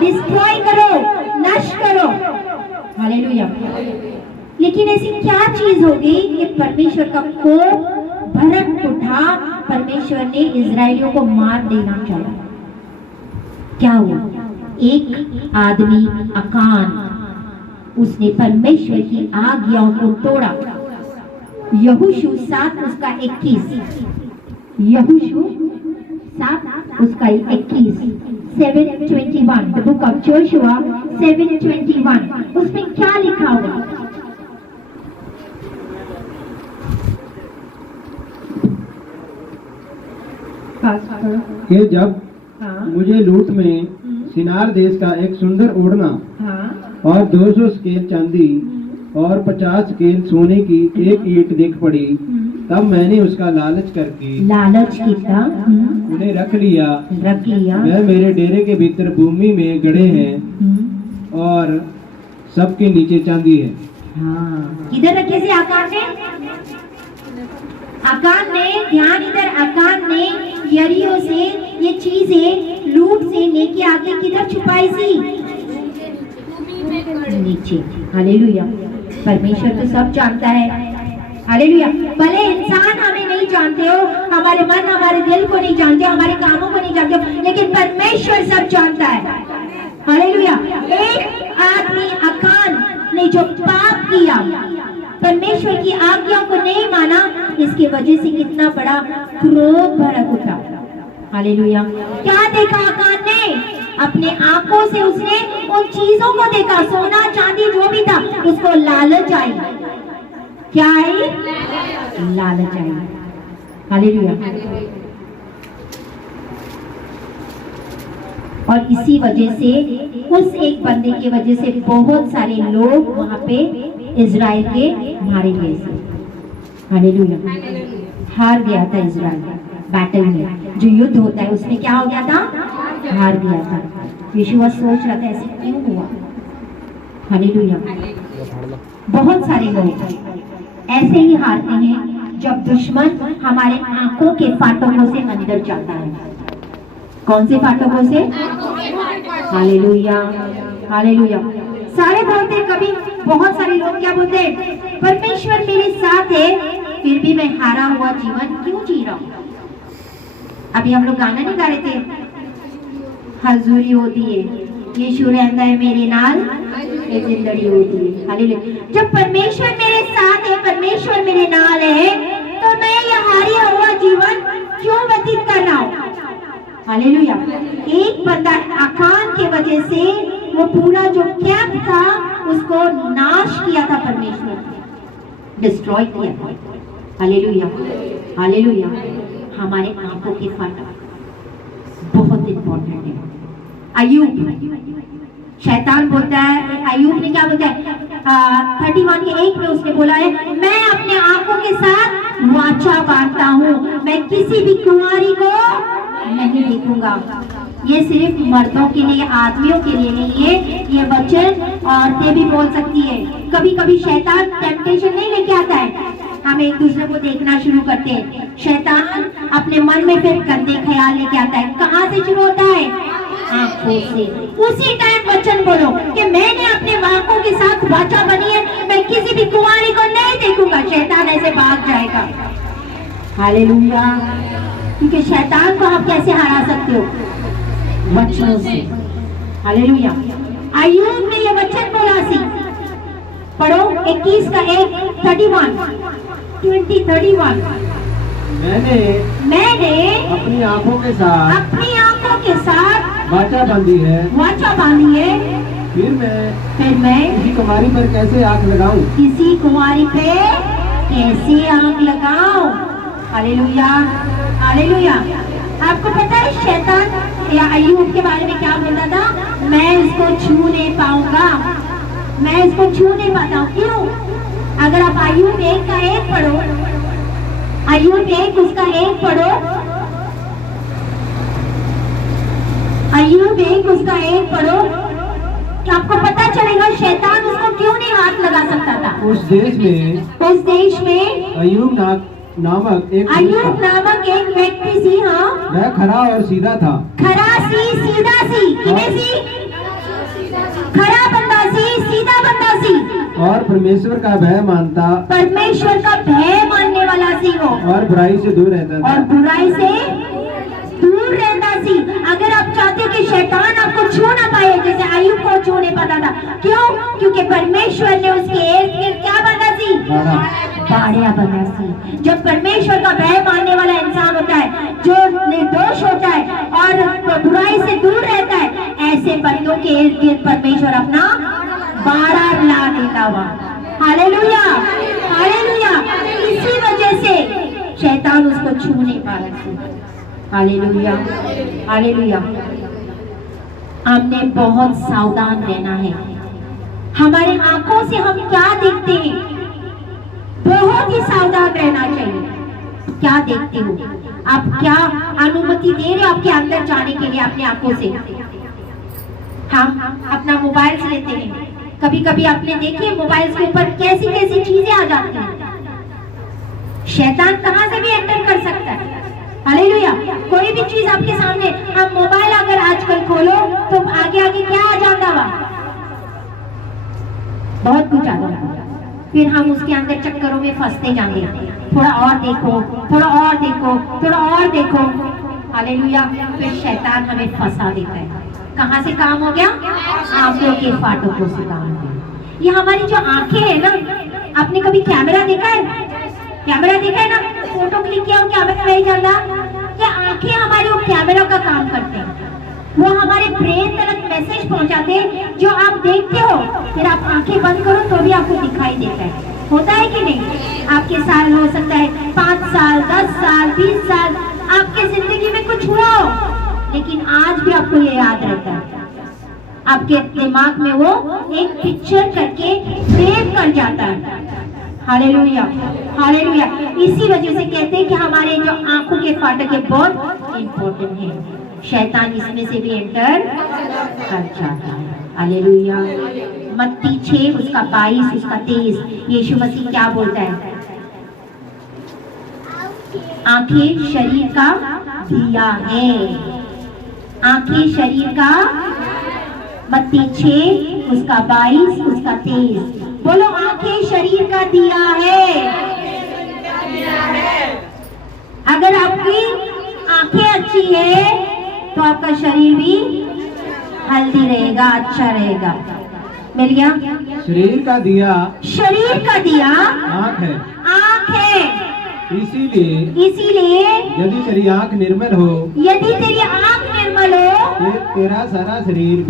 डिस्ट्रॉय करो, नष्ट करो। हालेलुया। लेकिन ऐसी क्या चीज होगी कि परमेश्वर का कोप भड़क उठा, परमेश्वर ने इजरायलियों को मार देना चाहा। क्या हुआ? एक आदमी अकान, उसने परमेश्वर की आज्ञाओं को तोड़ा। यहोशू 7 उसका 21, यहोशू 7 उसका 21, 7:21, द बुक ऑफ जोशुआ 7:21, उसमें क्या लिखा हुआ? कि जब मुझे लूट में सिनार देश का एक सुंदर ओढ़ना और 200 स्केल चांदी और 50 स्केल सोने की एक ईंट दिख पड़ी, तब मैंने उसका लालच किया, उन्हें रख लिया। वह मेरे डेरे के भीतर भूमि में गड़े हैं और सबके नीचे चांदी है। किधर रखे से आकान ने ध्यान, इधर आकान ने यरीहो से ये चीजें लूट से लेके आके किधर छुपाई सी? नीचे। हालेलुया। परमेश्वर तो सब जानता है। हालेलुया। भले इंसान हमें नहीं जानते हो, हमारे मन हमारे दिल को नहीं जानते, हमारे कामों को नहीं जानते हो, लेकिन परमेश्वर सब जानता है। हालेलुया। एक आदमी अकान ने जो पाप किया, परमेश्वर की आज्ञा को नहीं माना, इसकी वजह से कितना बड़ा क्रोध भड़क उठा। हालेलुया। क्या देखा अकान ने? अपने आंखों से उसने उन चीजों को देखा, सोना चांदी जो भी था, उसको लालच आई। क्या आई? लालच आई। हालेलुया। और इसी वजह से, उस एक बंदे की वजह से बहुत सारे लोग वहां पे इजराइल के मारे गए थे। हालेलुया। हार गया था इजराइल बैटल में, जो युद्ध होता है उसमें क्या हो गया था? हार गया था। यीशु सोच रहा था ऐसे क्यों हुआ। हालेलुया। बहुत सारे लोग ऐसे ही हारते हैं जब दुश्मन हमारे आंखों के फाटकों से अंदर जाता है। कौन से फाटकों से? हालेलुया। हालेलुया। सारे बोलते, कभी बहुत सारे लोग क्या बोलते हैं? परमेश्वर मेरे साथ है, फिर भी मैं हारा हुआ जीवन क्यों जी रहा हूँ। अभी हम लोग गाना नहीं गा रहे थे, हजूरी होती है, यीशु रहता है मेरे नाल, एक जिंदगी होती है। हालेलुया। जब परमेश्वर मेरे साथ है, परमेश्वर मेरे नाल है, तो मैं ये हारिया हुआ जीवन क्यों व्यतीत कर रहा हूँ। हालेलुया। एक बंदा आकान के वजह से वो पूरा जो कैंप था उसको नाश किया था, परमेश्वर डिस्ट्रॉय किया था। हालेलुया। हालेलुया। हमारे आंखों के फाटक बहुत इंपॉर्टेंट है। अय्यूब, शैतान बोलता है, अय्यूब ने क्या बोलता है 31:1 में उसने बोला है, मैं अपने आंखों के साथ वाचा बांधता हूँ, मैं किसी भी कुंवारी को नहीं देखूंगा। ये सिर्फ मर्दों के लिए, आदमियों के लिए नहीं है, ये वचन औरतें भी बोल सकती है। कभी कभी शैतान टेम्पटेशन नहीं लेके आता है, हम एक दूसरे को देखना शुरू करते हैं, शैतान अपने मन में फिर गंदे ख्याल लेके आता है। कहाँ से शुरू होता है? आंखों से। उसी टाइम वचन बोलो कि मैंने अपने आंखों के साथ वाचा बनी है, मैं मैं किसी भी कुंवारी को नहीं देखूंगा, शैतान ऐसे भाग जाएगा। हालेलुया। क्योंकि शैतान को आप कैसे हरा सकते हो? वचनों से। हालेलुया। अय्यूब ने ये वचन बोला सी, पढ़ो 21 का 1, 31 मैंने अपनी आंखों के साथ वाचा बांधी है, फिर मैं किसी कुमारी पर कैसे आंख लगाऊं? किसी कुमारी पे कैसे आंख लगाऊं? Hallelujah, hallelujah. आपको पता है शैतान या अय्यूब के बारे में क्या बोलता था? मैं इसको छू नहीं पाऊंगा, मैं इसको छू नहीं पाता हूँ। क्यों? अगर आप अय्यूब 1 का 1 पढ़ो, अय्यूब 1 उसका 1 पढ़ो, अय्यूब 1 उसका 1 पढ़ो, तो आपको पता चलेगा शैतान उसको क्यों नहीं हाथ लगा सकता था। उस देश में अय्यूब नामक एक व्यक्ति सी, हाँ, वह खरा और सीधा था। सीधा सी, खरा बंदा सी, सीधा बंदा सी, और परमेश्वर का भय मानता, परमेश्वर का भय मानने वाला सी वो, और बुराई से दूर रहता था। और बुराई से दूर रहता सी। अगर आप चाहते हो कि शैतान आपको छू ना पाए, जैसे अय्यूब को छू नहीं पाता था, क्यों? क्योंकि परमेश्वर ने उसके इर्द गिर्द क्या बना सी? बाड़ा बना सी। जब परमेश्वर का भय मानने वाला इंसान होता है, जो निर्दोष होता है और बुराई से दूर रहता है, ऐसे बंदों के इर्द गिर्द परमेश्वर अपना बाड़ा ला देता हुआ। Hallelujah, hallelujah. इसी वजह से शैतान उसको छू नहीं पा रहा था। Hallelujah, hallelujah. हमने बहुत सावधान रहना है। हमारे आंखों से हम क्या देखते हैं, बहुत ही सावधान रहना चाहिए। क्या देखते हो आप? क्या अनुमति दे रहे हो आपके अंदर जाने के लिए अपनी आंखों से? हम अपना मोबाइल लेते हैं, कभी कभी आपने देखे मोबाइल के ऊपर कैसी कैसी चीजें आ जाती हैं। शैतान कहां से भी एंटर कर सकता है। हालेलुया। कोई भी चीज आपके सामने, हम मोबाइल अगर आजकल खोलो तो आगे आगे क्या आ जाता हुआ? बहुत कुछ आ जाता। फिर हम उसके अंदर चक्करों में फंसते जाएंगे। थोड़ा और देखो, थोड़ा और देखो, थोड़ा और देखो। हालेलुया। फिर शैतान हमें फंसा देता है। कहां से काम हो गया? आंखों के फाटकों से काम हो गया। ये हमारी जो आंखें है ना, आपने कभी कैमरा देखा है? कैमरा देखा है ना? फोटो क्लिक किया हो, कैमरा नहीं चलता। ये आंखें हमारे वो कैमरा का काम करते हैं। वो हमारे ब्रेन तक मैसेज पहुंचाते हैं। जो आप देखते हो, फिर आप आंखें बंद करो तो भी आपको दिखाई देता है। होता है कि नहीं? आपके साल हो सकता है 5 साल, 10 साल, 20 साल, आपके जिंदगी में कुछ हुआ हो, लेकिन आज भी आपको ये याद रहता है। आपके दिमाग में वो एक पिक्चर करके सेव कर जाता है। Hallelujah, hallelujah. इसी वजह से कहते हैं कि हमारे जो आंखों के फाटक है बहुत इंपॉर्टेंट है। शैतान इसमें से भी एंटर कर जाता है। हालेलुया। मत्ती 6 उसका 22 उसका 23 यीशु मसीह क्या बोलता है? आंखें शरीर का दिया है। आंखें शरीर का, मत्ती 6 उसका 22 उसका 23। बोलो, आंखें शरीर का दिया है। अगर आपकी आंखें अच्छी है तो आपका शरीर भी हेल्दी रहेगा, अच्छा रहेगा। मिल गया? शरीर का दिया, शरीर का दिया आँख है। आँख है। इसीलिए यदि तेरी आँख निर्मल हो, यदि तेरी आँख निर्मल हो, तेरा सारा शरीर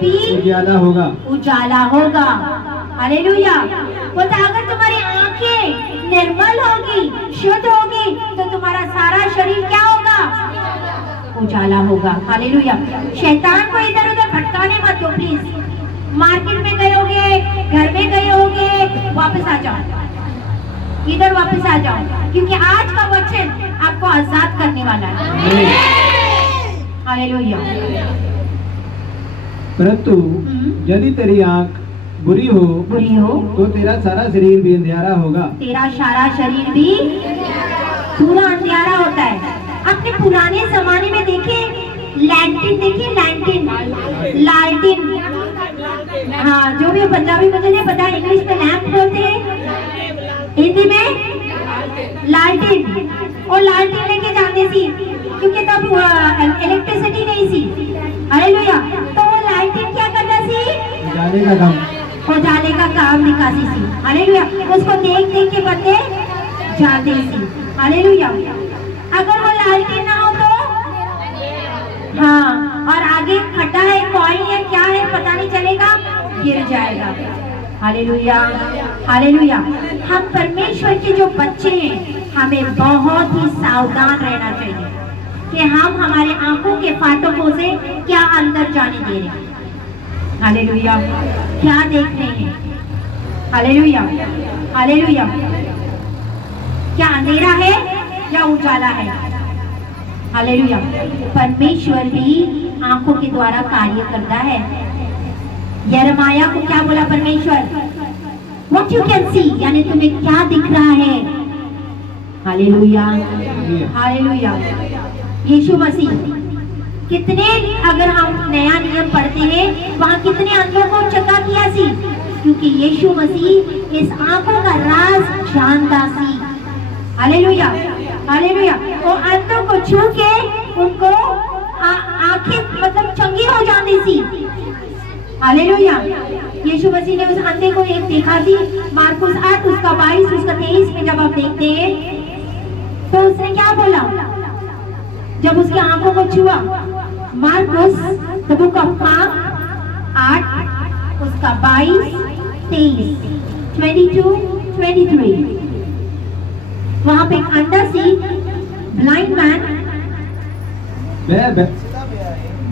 भी उजाला होगा, उजाला होगा। हालेलुया। बोलता अगर तुम्हारी आंखें निर्मल होगी, शुद्ध होगी, तो तुम्हारा सारा शरीर क्या होगा? उजाला होगा। हालेलुया। शैतान को इधर उधर भटकाने मत दो प्लीज। मार्केट में गए होगे, घर में गए होगे, वापस आ जाओ, इधर वापस आ जाओ, क्योंकि आज का वचन आपको आजाद करने वाला है। हालेलुया। परंतु यदि तेरी आँख बुरी हो तो तेरा सारा शरीर भी अंधियारा होगा। तेरा सारा शरीर भी पूरा अंधियारा होता है। अपने पुराने जमाने में देखे लैंटिन, देखिए लैंटिन, लालटिन, हाँ, जो भी पंजाबी मुझे नहीं पता, इंग्लिश में लैंप बोलते हैं, हिंदी में लालटेन। और लालटेन लेके जाते थी क्योंकि तब इलेक्ट्रिसिटी नहीं थी। हालेलुया। तो वो लालटेन क्या करता थी? जाने का काम, और जाने का काम दिखाती थी। हालेलुया। उसको देख देख के बंदे जाते थी। हालेलुया। अगर वो लालटेन ना हो तो हाँ, और आगे खड्डा है, कॉइन है, क्या है पता नहीं चलेगा, गिर जाएगा। Hallelujah, hallelujah. हम परमेश्वर के जो बच्चे हैं, हमें बहुत ही सावधान रहना चाहिए कि हम हमारे आंखों के फाटकों से क्या अंदर जाने दे रहे हैं। हालेलुया। क्या देख रहे हैं? Hallelujah, hallelujah. क्या अंधेरा है या उजाला है? हालेलुया। परमेश्वर भी आंखों के द्वारा कार्य करता है। यिर्मयाह को क्या बोला परमेश्वर? What you can see, यानी तुम्हें क्या दिख रहा है? Hallelujah, hallelujah. यीशु मसीह कितने, अगर हम नया नियम पढ़ते हैं, वहाँ कितने अंधों को चंगा किया सी, क्योंकि यीशु मसीह इस आंखों का राज जानता सी। Hallelujah, hallelujah. वो अंधों को छू के उनको आंखें मतलब चंगी हो जाती सी। हालेलुया। यीशु मसीह ने उस अंधे को एक देखा थी, मार्कुस 8 उसका 22 उसका 23 में जब आप देखते हैं तो उसने क्या बोला जब उसकी आंखों को छुआ? Marcus the book of Mark 8 उसका 22 23 22 23 वहां पे एक अंधा सी ब्लाइंड मैन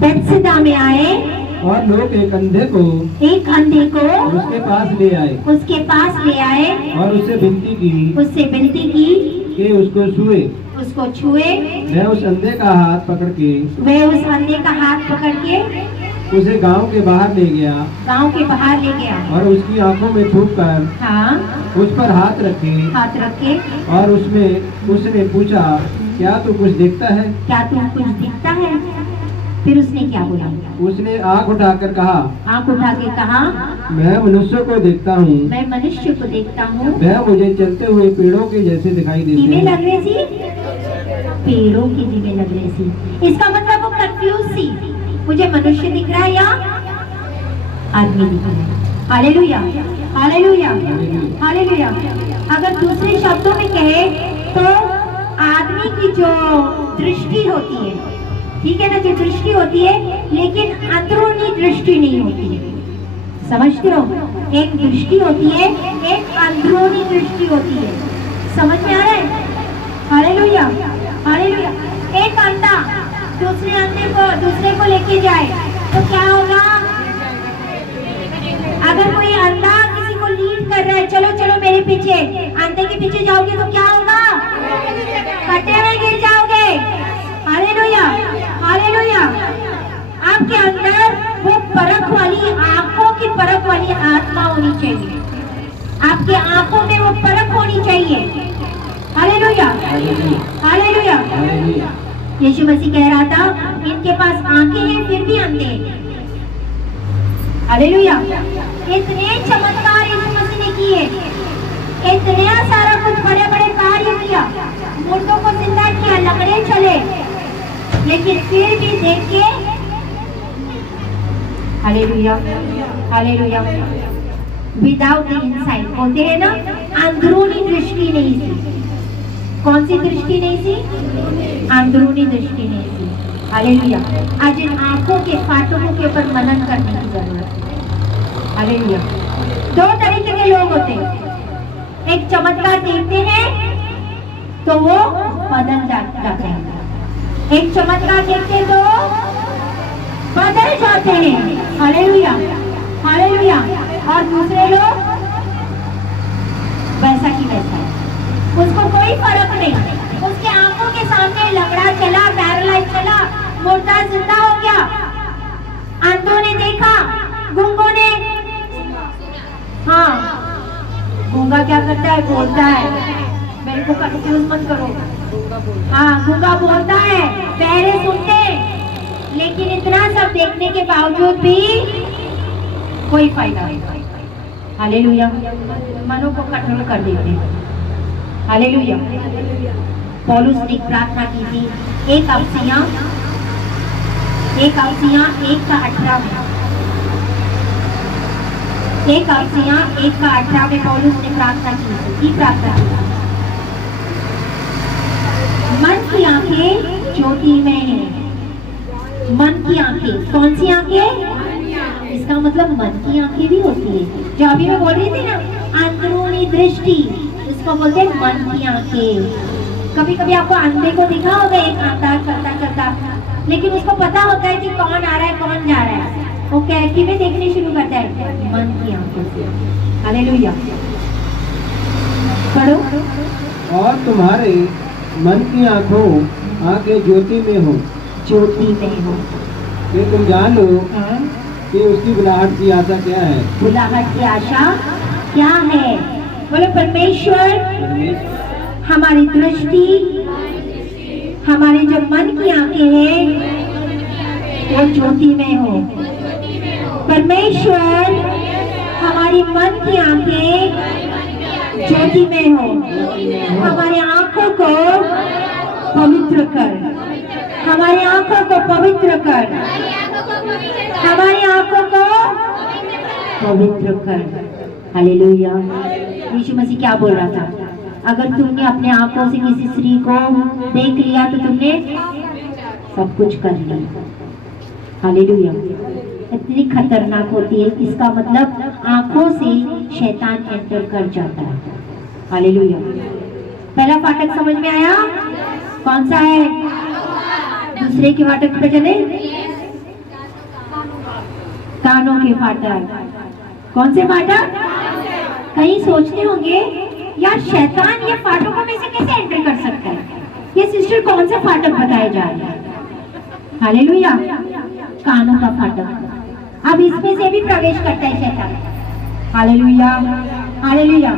बेथसेदा में आए और लोग एक अंधे को उसके पास ले आए और उससे विनती की कि उसको छुए। वह उस अंधे का हाथ पकड़ के उसे गांव के बाहर ले गया और उसकी आंखों में थूक कर हाँ, उस पर हाथ रखे और उसने पूछा, क्या तू कुछ दिखता है? फिर उसने क्या बोला? उसने आंख उठा के कहा, मैं मनुष्य को देखता हूँ। वह मुझे चलते हुए पेड़ों के जैसे दिखाई देते हैं। लग रही थी, पेड़ों की दिवे लग रही थी। इसका मतलब वो कंफ्यूज थी, मुझे मनुष्य दिख रहा है या आदमी दिख रहा है। Hallelujah, hallelujah, hallelujah. अगर दूसरे शब्दों में कहे तो आदमी की जो दृष्टि होती है, ठीक है ना, जो दृष्टि होती है, लेकिन अंदरूनी दृष्टि नहीं होती है। समझते हो? एक दृष्टि होती है, एक अंदरूनी दृष्टि होती है। समझ में आ रहा है? Hallelujah, hallelujah. एक अंधा दूसरे को लेके जाए तो क्या होगा? अगर कोई अंधा किसी को लीड कर रहा है, चलो चलो मेरे पीछे, अंधे के पीछे जाओगे तो क्या होगा? खड्डे में गिर जाओगे। Hallelujah, hallelujah. आपके अंदर वो परख वाली, आंखों की परख वाली आत्मा होनी चाहिए। आपके आंखों में वो परख होनी चाहिए। Hallelujah, hallelujah. यीशु मसीह कह रहा था, इनके पास आंखें हैं फिर भी अंधे हैं। हालेलुया। इतने चमत्कार यीशु मसीह ने किए, इतना सारा कुछ बड़े बड़े कार्य किया, मुर्दों को जिंदा किया, लंगड़े चले, लेकिन फिर भी देख के hallelujah, hallelujah, without the insight, बोलते हैं ना, अंदरूनी दृष्टि नहीं थी। कौन सी दृष्टि नहीं थी? अंदरूनी दृष्टि नहीं थी। हालेलुया। आज इन आंखों के फाटकों के ऊपर मनन करने की जरूरत है। हालेलुया। दो तरीके के लोग होते हैं, एक चमत्कार देखते हैं तो वो बदल जाते हैं, एक चमत्कार देखते तो बदल जाते हैं। Hallelujah, hallelujah. और दूसरे लोग वैसा की वैसा, उसको कोई फर्क नहीं, उसके आंखों के सामने लंगड़ा चला, पैरालाइज चला, मुर्दा जिंदा हो गया, अंधों ने देखा, गूंगों ने, हाँ, गूंगा क्या करता है? बोलता है, मेरे को कंफ्यूज मत करो। हाँ, गूंगा बोलता है, बहरे सुनते, लेकिन इतना सब देखने के बावजूद भी कोई फायदा नहीं। हालेलुया। मनों को कंट्रोल कर देते हैं। हालेलुया। पौलुस ने प्रार्थना की थी, एक अफसियां 1:18 में, 1:18 में पौलुस ने प्रार्थना की प्रार्थना की, मन की आंखें ज्योति में है। मन की आंखें, कौन सी आंखें? इसका मतलब मन की आंखें भी होती है, जो अभी मैं बोल रही थी ना, अंदरूनी दृष्टि, इसको बोलते हैं मन की आंखें। कभी कभी आपको अंधे को दिखा होगा एक अंधा करता, लेकिन उसको पता होता है कि कौन आ रहा है कौन जा रहा है, वो कैकी में देखने शुरू करता है, मन की आंखों से। हालेलुया। पढ़ो। और तुम्हारे मन की आंखें ज्योति में हो, ज्योति में हो, कि तुम जान लो कि उसकी बुलाहट की आशा क्या है। बुलाहट की आशा क्या है? बोलो परमेश्वर हमारी दृष्टि, हमारी जो मन की आंखें हैं वो ज्योति में हो। परमेश्वर हमारी मन की आंखें ज्योति में हो। हमारी आंखों को पवित्र कर, हमारी आंखों को पवित्र कर, हमारी आंखों को पवित्र कर। हालेलुया। यीशु मसीह क्या बोल रहा था? अगर तुमने अपने आंखों से किसी स्त्री को देख लिया तो तुमने सब कुछ कर लिया। हालेलुया। इतनी खतरनाक होती है, इसका मतलब आंखों से शैतान एंटर कर जाता है। हालेलुया। पहला फाटक समझ में आया? कौन सा है? दूसरे के फाटक पे चले, कानों के फाटक। कौन से फाटक? कहीं सोचते होंगे यार शैतान ये फाटकों में से कैसे एंटर कर सकता है? ये सिस्टर कौन सा फाटक बताया जा रहा है? हालेलुया। कानों का फाटक। अब इसमें से भी प्रवेश करता है शैतान। हालेलुया। हालेलुया।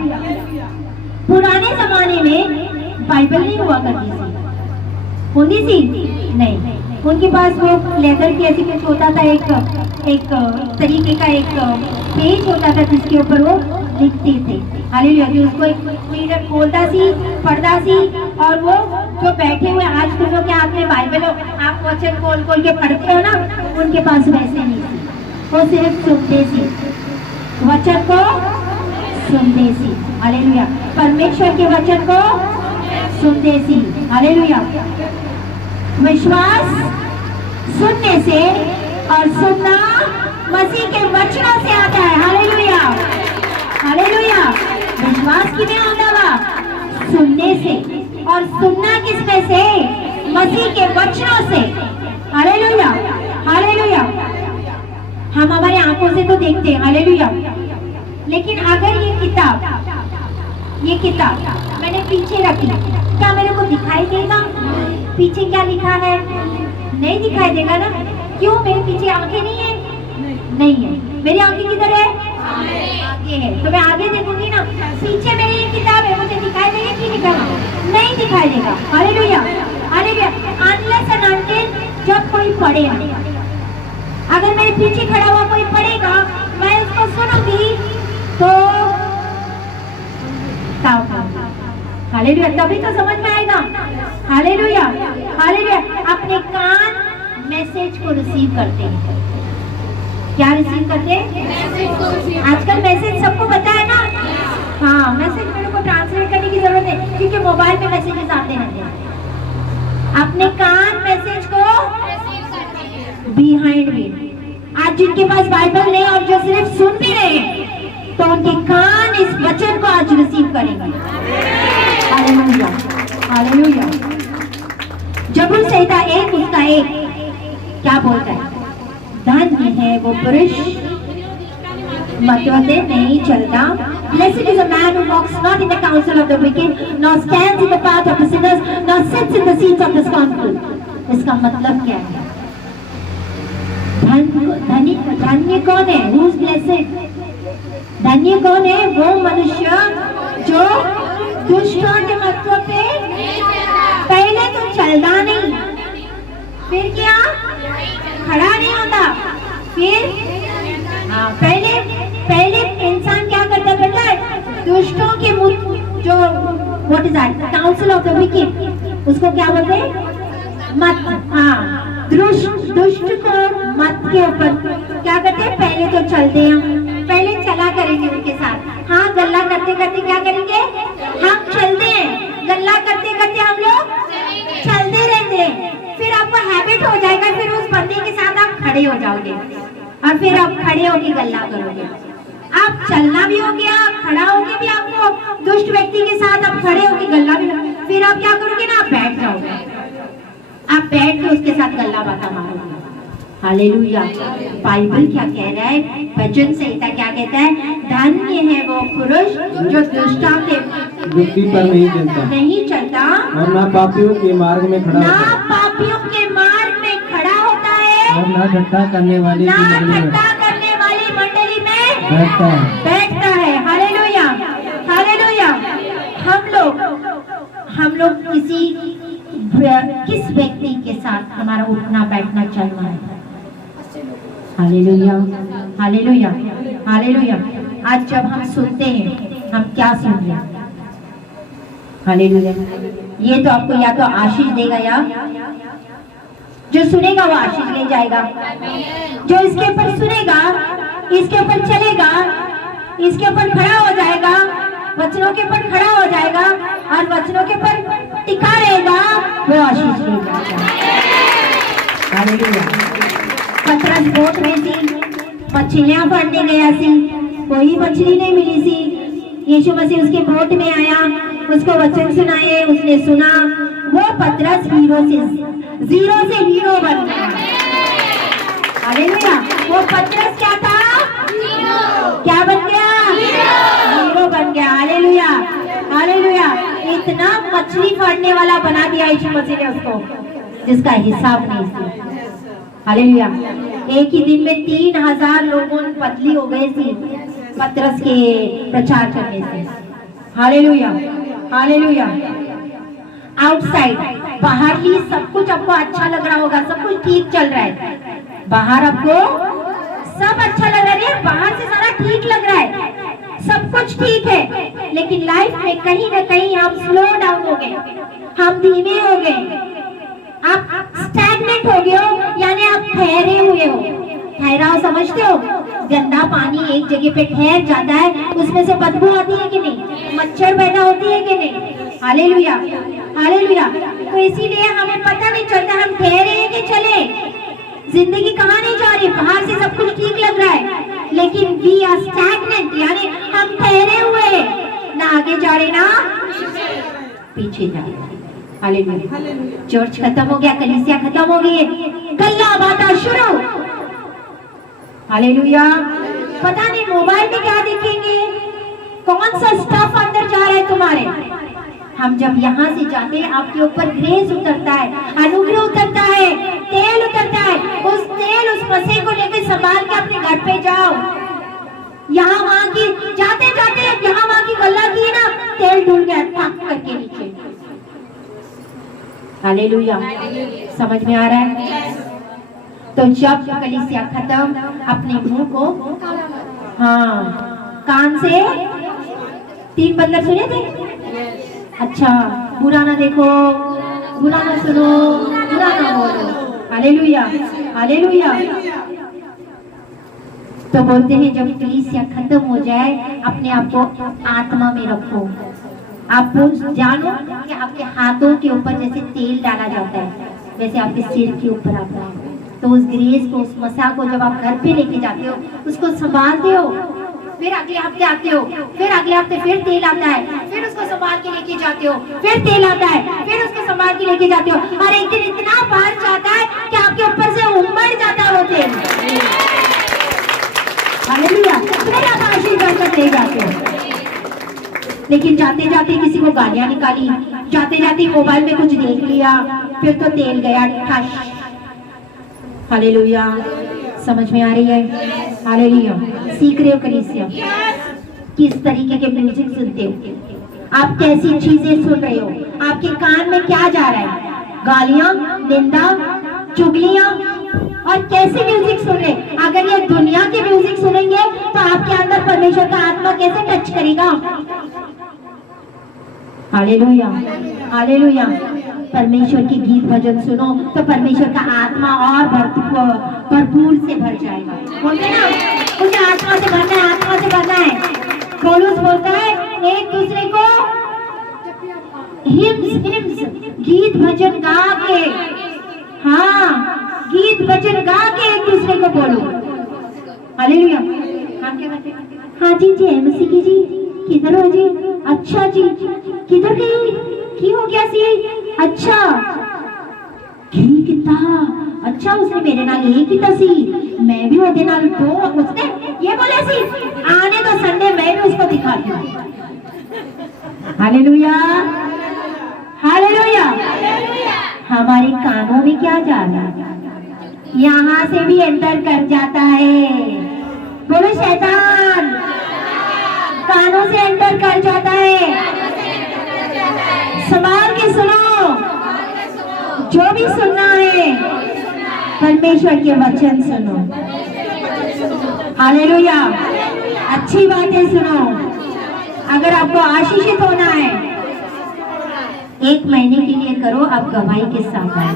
पुराने जमाने में बाइबल नहीं हुआ करती थी, होती थी नहीं, उनके पास वो लेदर की ऐसी कुछ होता था, एक तरीके का एक पेज होता था जिसके ऊपर वो लिखते थे। हालेलुया। जो उसको एक रीडर खोलता सी, पढ़ता सी, और वो जो बैठे हुए आज तुम लोग के हाथ में बाइबल हो, आप वचन खोल खोल के पढ़ते हो ना, उनके पास वैसे नहीं थी, वो सिर्फ सुनते सी, वचन को सुनते सी। हालेलुया। परमेश्वर के वचन को सुनते सी। हालेलुया। विश्वास सुनने से, और सुनना मसीह के वचनों से आता है। हालेलुया। हालेलुया। विश्वास किमें होता वा? सुनने से, और सुनना किसमें से? मसीह के वचनों से। हालेलुया। हालेलुया। हम हमारी आंखों से तो देखते हैं, हालेलुया, लेकिन अगर ये किताब मैंने पीछे रखी, क्या मेरे को दिखाई देगा पीछे क्या लिखा है? नहीं दिखाई देगा ना। क्यों? मेरे पीछे आंखें नहीं है, नहीं है। मेरी आंखें किधर है? आगे है, तो मैं आगे देखूंगी ना। पीछे मेरी ये किताब है, मुझे दिखाई देगा कि नहीं? नहीं दिखाई देगा। Hallelujah. Hallelujah. Unless and until जब कोई पढ़ेगा, अगर मेरे पीछे खड़ा हुआ कोई पढ़ेगा, मैं उसको सुनूंगी तो हालेलुया, तभी तो समझ में आएगा। हालेलुया। हालेलुया। अपने कान मैसेज को रिसीव करते हैं। क्या रिसीव करते हैं? आजकल मैसेज सबको पता है ना। हाँ, मैसेज मेरे को ट्रांसलेट करने की जरूरत है, क्योंकि मोबाइल में मैसेजेस आते रहते हैं। अपने कान मैसेज को बिहाइंड में। आज जिनके पास बाइबल नहीं और जो सिर्फ सुन भी रहे हैं, तो उनके कान इस वचन को आज रिसीव करेंगे। हालेलुया। हालेलुया। जबूर संहिता 1 उसका 1 क्या बोलता है? धन्य है वो पुरुष मतवते नहीं चलता। Blessed is a man who walks not in the counsel of the wicked, nor stands in the path of the sinners, nor sits in the seats of the scornful. इसका मतलब क्या है? धन्य कौन है? Who is blessed? धन्य कौन है? वो मनुष्य जो दुष्टों के महत्व पे पहले तो चलता नहीं, फिर क्या? खड़ा नहीं होता, फिर हाँ, पहले पहले इंसान क्या करता है पता है? दुष्टों के जो what is that, council of the wicked, उसको क्या बोलते हैं? मत। हाँ, दुष्ट को मत के ऊपर क्या करते हैं? पहले तो चलते हैं, पहले चला करेंगे उनके साथ। हाँ, गल्ला करते करते क्या करेंगे? हम चलते हैं, गल्ला करते करते हम लोग चलते रहते हैं। फिर आपको हैबिट हो जाएगा, फिर उस बंदे के साथ आप खड़े हो जाओगे और फिर आप खड़े होके गल्ला करोगे। आप चलना भी हो गया, खड़ा होके भी आपको दुष्ट व्यक्ति के साथ आप खड़े होके गल्ला भी, फिर आप क्या करोगे ना? आप बैठ जाओगे, आप बैठ के उसके साथ गल्ला बाता मारोगे। हालेलुया। बाइबल क्या कह रहा है? भजन संहिता क्या कहता है? धन्य है वो पुरुष जो दुष्टता के युक्ति पर नहीं चलता और ना पापियों के मार्ग में खड़ा होता है, पापियों के मार्ग में खड़ा होता है और ना ठट्ठा करने वाली मंडली में बैठता है। Hallelujah, hallelujah. हम लोग किस व्यक्ति के साथ हमारा उठना बैठना चलना है? Hallelujah, hallelujah, hallelujah. आज जब हम सुनते हैं, हम क्या सुन रहे हैं? हालेलुया। ये तो आपको या तो आशीष देगा, या जो सुनेगा वो आशीष ले जाएगा। जो इसके ऊपर सुनेगा, इसके ऊपर चलेगा, इसके ऊपर खड़ा हो जाएगा, वचनों के ऊपर खड़ा हो जाएगा और वचनों के ऊपर टिका रहेगा, वो आशीष ले जाएगा। हालेलुया। पतरस बोट में थी, मछलियां पकड़ने गया सी, कोई मछली नहीं मिली सी। यीशु मसीह उसके बोट में आया, उसको वचन सुनाए, उसने सुना। वो पतरस जीरो से हीरो बन गया। हालेलुया। वो पतरस क्या था? क्या बन गया? हीरो बन गया। Hallelujah, hallelujah. इतना मछली पकड़ने वाला बना दिया यीशु मसीह ने उसको, जिसका हिसाब नहीं था। हालेलुया। एक ही दिन में 3000 लोगों बदली हो गए थे पतरस के प्रचार करने से। Hallelujah, hallelujah. आउटसाइड, बाहरली सब कुछ आपको अच्छा लग रहा होगा, सब कुछ ठीक चल रहा है, बाहर आपको सब अच्छा लग रहा है, बाहर से सारा ठीक लग रहा है, सब कुछ ठीक है, लेकिन लाइफ में कहीं ना कहीं आप स्लो डाउन हो गए, हम धीमे हो गए, आप स्टैग्नेंट हो गए हो, यानी आप ठहरे हुए हो। ठहराव समझते हो? गंदा पानी एक जगह पे ठहर जाता है, उसमें से बदबू आती है कि नहीं? मच्छर पैदा होती है कि नहीं? Hallelujah, hallelujah. तो इसीलिए हमें पता नहीं चलता हम ठहरे हैं कि चले। जिंदगी कहाँ नहीं जा रही, बाहर से सब कुछ ठीक लग रहा है, लेकिन वी आर स्टैग्नेंट, यानी हम ठहरे हुए, ना आगे जा रहे ना पीछे जा रहे। हालेलुया। चर्च खत्म हो गया, कलीसिया खत्म हो गई, गल्ला बाता शुरू। हालेलुया। पता नहीं मोबाइल में क्या देखेंगे, कौन सा स्टफ अंदर जा रहा है तुम्हारे। हम जब यहाँ से जाते हैं, आपके ऊपर ग्रेस उतरता है, अनुग्रह उतरता है, तेल उतरता है। उस तेल, उस मसीह को लेकर संभाल के अपने घर पे जाओ। यहाँ वहाँ की जाते जाते यहाँ वहाँ की गल्ला की है ना, तेल ढूंढ गया थक करके नीचे। हालेलुया। समझ में आ रहा है? तो जब कलीसिया खत्म, अपने मुंह को, हाँ, कान से 3 बंदर सुने थे। अच्छा, बुरा ना देखो, बुरा ना सुनो, बुरा ना बोलो। Hallelujah, hallelujah. तो बोलते हैं जब कलीसिया खत्म हो जाए, अपने आप को आत्मा में रखो। आप जानो कि आपके हाथों के ऊपर जैसे तेल डाला जाता है, वैसे आपके सिर के ऊपर आता है। तो उस ग्रेस को, उस मसा को जब आप घर पे लेके जाते हो, उसको संभालते हो, फिर अगले हफ्ते आते हो, फिर अगले हफ्ते फिर तेल आता है, फिर उसको संभाल के लेके जाते हो, फिर तेल आता है, फिर उसको संभाल के लेके जाते हो, और एक दिन इतना बाहर जाता है कि आपके ऊपर से उमड़ जाता है वो तेल। हालेलुया। फिर आप आशीर्वाद तक ले जाते हो। लेकिन जाते जाते किसी को गालियां निकाली, जाते जाते मोबाइल में कुछ देख लिया, फिर तो तेल गया ठश। हालेलुया। समझ में आ रही है? हालेलुया। सीख रहे हो कलीसिया? किस तरीके के म्यूजिक सुनते हो, आप कैसी चीजें सुन रहे हो, आपके कान में क्या जा रहा है? गालियां, निंदा, चुगलियां, और कैसे म्यूजिक सुन रहे? अगर ये दुनिया के म्यूजिक सुनेंगे तो आपके अंदर परमेश्वर का आत्मा कैसे टच करेगा? Hallelujah, hallelujah. परमेश्वर की गीत भजन सुनो तो परमेश्वर का आत्मा और भरपूर से भर जाएगा। बोलते ना, मुझे आत्मा से भरना है, आत्मा से भरना है। पौलुस बोलता है एक दूसरे को हिम्स गीत भजन गा के, हाँ गीत भजन गा के एक दूसरे को बोलो। हालेलुया। हम क्या कहते हैं? हाँ जी जी एमसी की जी, किधर हो जी? अच्छा जी, किधर गई? की हो गया सी? अच्छा की किता? अच्छा उसने मेरे नाल ये किता सी, मैं भी ओदे नाल दो, उसने ये बोले सी, आने तो संडे मैं भी उसको दिखाती हूँ। Hallelujah, hallelujah. हमारे कानों में क्या जा रहा है? यहाँ से भी एंटर कर जाता है। बोलो शैतान कानों से एंटर कर जाता है। संभाल के सुनो, जो भी सुनना है परमेश्वर के वचन सुनो। हालेलुया। अच्छी बातें सुनो। अगर आपको आशीषित होना है 1 महीने के लिए करो, आप गवाही के साथ आए।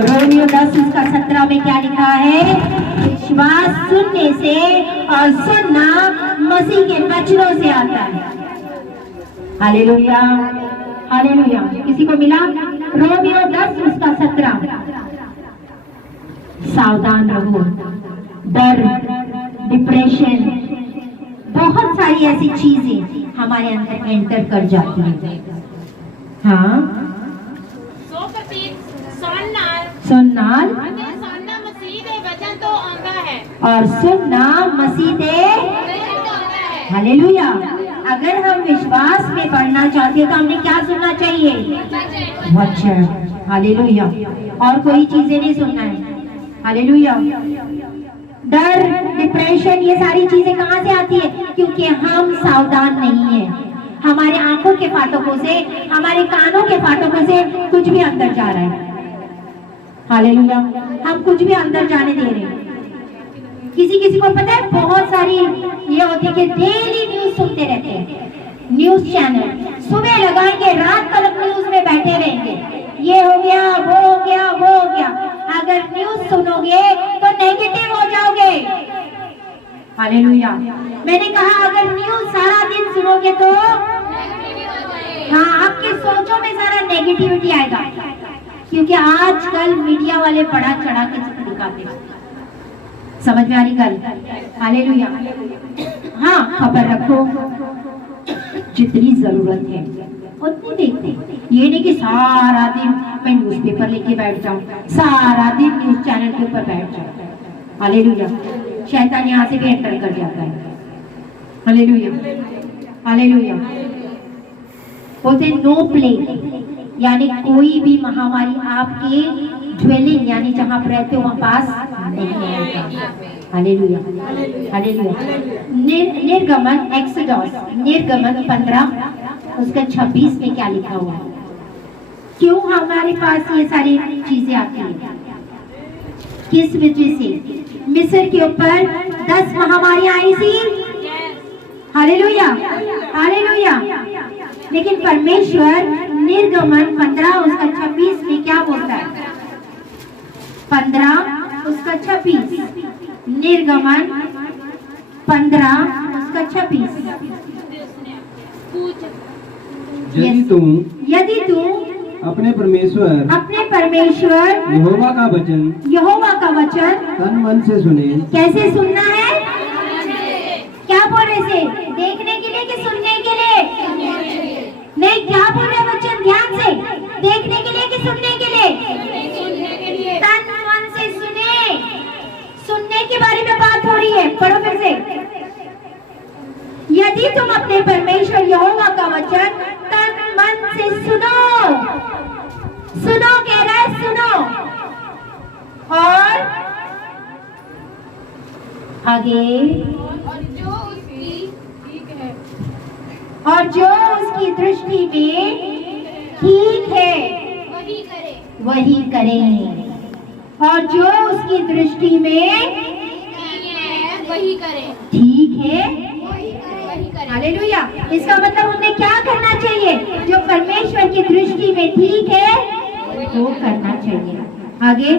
रोमियो 10:17 में क्या लिखा है? विश्वास सुनने से और सुनना मसीह के वचनों से आता है। Hallelujah, hallelujah. किसी को मिला? रोमियो 10:17। सावधान रहो। डर, डिप्रेशन, बहुत सारी ऐसी चीजें हमारे अंदर एंटर कर जाती है। हाँ सुननाल और सुनना मसीह दे। हालेलुया। अगर हम विश्वास में बढ़ना चाहते हैं तो हमने क्या सुनना चाहिए? वचन। हालेलुया। और कोई चीजें नहीं सुनना है। हालेलुया। डर, डिप्रेशन, ये सारी चीजें कहाँ से आती है? क्योंकि हम सावधान नहीं है। हमारे आंखों के फाटकों से, हमारे कानों के फाटकों से कुछ भी अंदर जा रहा है। हालेलुया। हम कुछ भी अंदर जाने दे रहे हैं। किसी किसी को पता है, बहुत सारी ये होती है कि डेली न्यूज सुनते रहते हैं। न्यूज चैनल सुबह लगाएंगे, रात तक न्यूज में बैठे रहेंगे। ये हो गया, वो हो गया, वो हो गया। अगर न्यूज सुनोगे तो नेगेटिव हो जाओगे। हालेलुया। मैंने कहा अगर न्यूज सारा दिन सुनोगे तो हाँ, आपकी सोचों में सारा नेगेटिविटी आएगा। क्योंकि आजकल मीडिया वाले बड़ा चढ़ा के दिखाते हैं। समझ में आ रही गल? हालेलुया। हाँ, खबर रखो, जितनी जरूरत है उतनी देखते। ये नहीं कि सारा दिन मैं न्यूज़पेपर लेके बैठ जाऊं, सारा दिन न्यूज चैनल के ऊपर बैठ जाऊं। हालेलुया। शैतान यहाँ से भी एंटर कर जाता है। Hallelujah, hallelujah. बोलते नो प्ले, यानी कोई भी महामारी आपके ड्वेलिंग यानी जहां आप रहते हो वहां पास नहीं आएगा। Hallelujah, hallelujah. निर्गमन एक्सोडस, निर्गमन 15 उसका 26 में क्या लिखा हुआ है? क्यों हमारे पास ये सारी चीजें आती हैं? किस वजह से? मिस्र के ऊपर 10 महामारियां आई थी। Hallelujah, hallelujah. लेकिन परमेश्वर निर्गमन 15 उसका 26 में क्या बोलता है? 15 उसका 26, निर्गमन 15 उसका 26। यदि तू अपने परमेश्वर यहोवा का वचन तन मन से सुने। कैसे सुनना है? क्या बोल रहे थे? देखने के लिए कि सुनने के लिए? नहीं, क्या बोल रहे वचन? ध्यान से देखने के लिए कि सुनने के लिए? तन मन से सुने। सुनने के बारे में बात हो रही है। पढ़ो फिर से। यदि तुम अपने परमेश्वर यहोवा का वचन तन मन से सुनो, सुनो कह रहा है, सुनो। और आगे, और जो उसकी दृष्टि में ठीक है वही करें, और जो उसकी दृष्टि में वही करें। ठीक है। वही करें। हालेलुया। इसका मतलब उन्हें क्या करना चाहिए? जो परमेश्वर की दृष्टि में ठीक है वो करना चाहिए। आगे,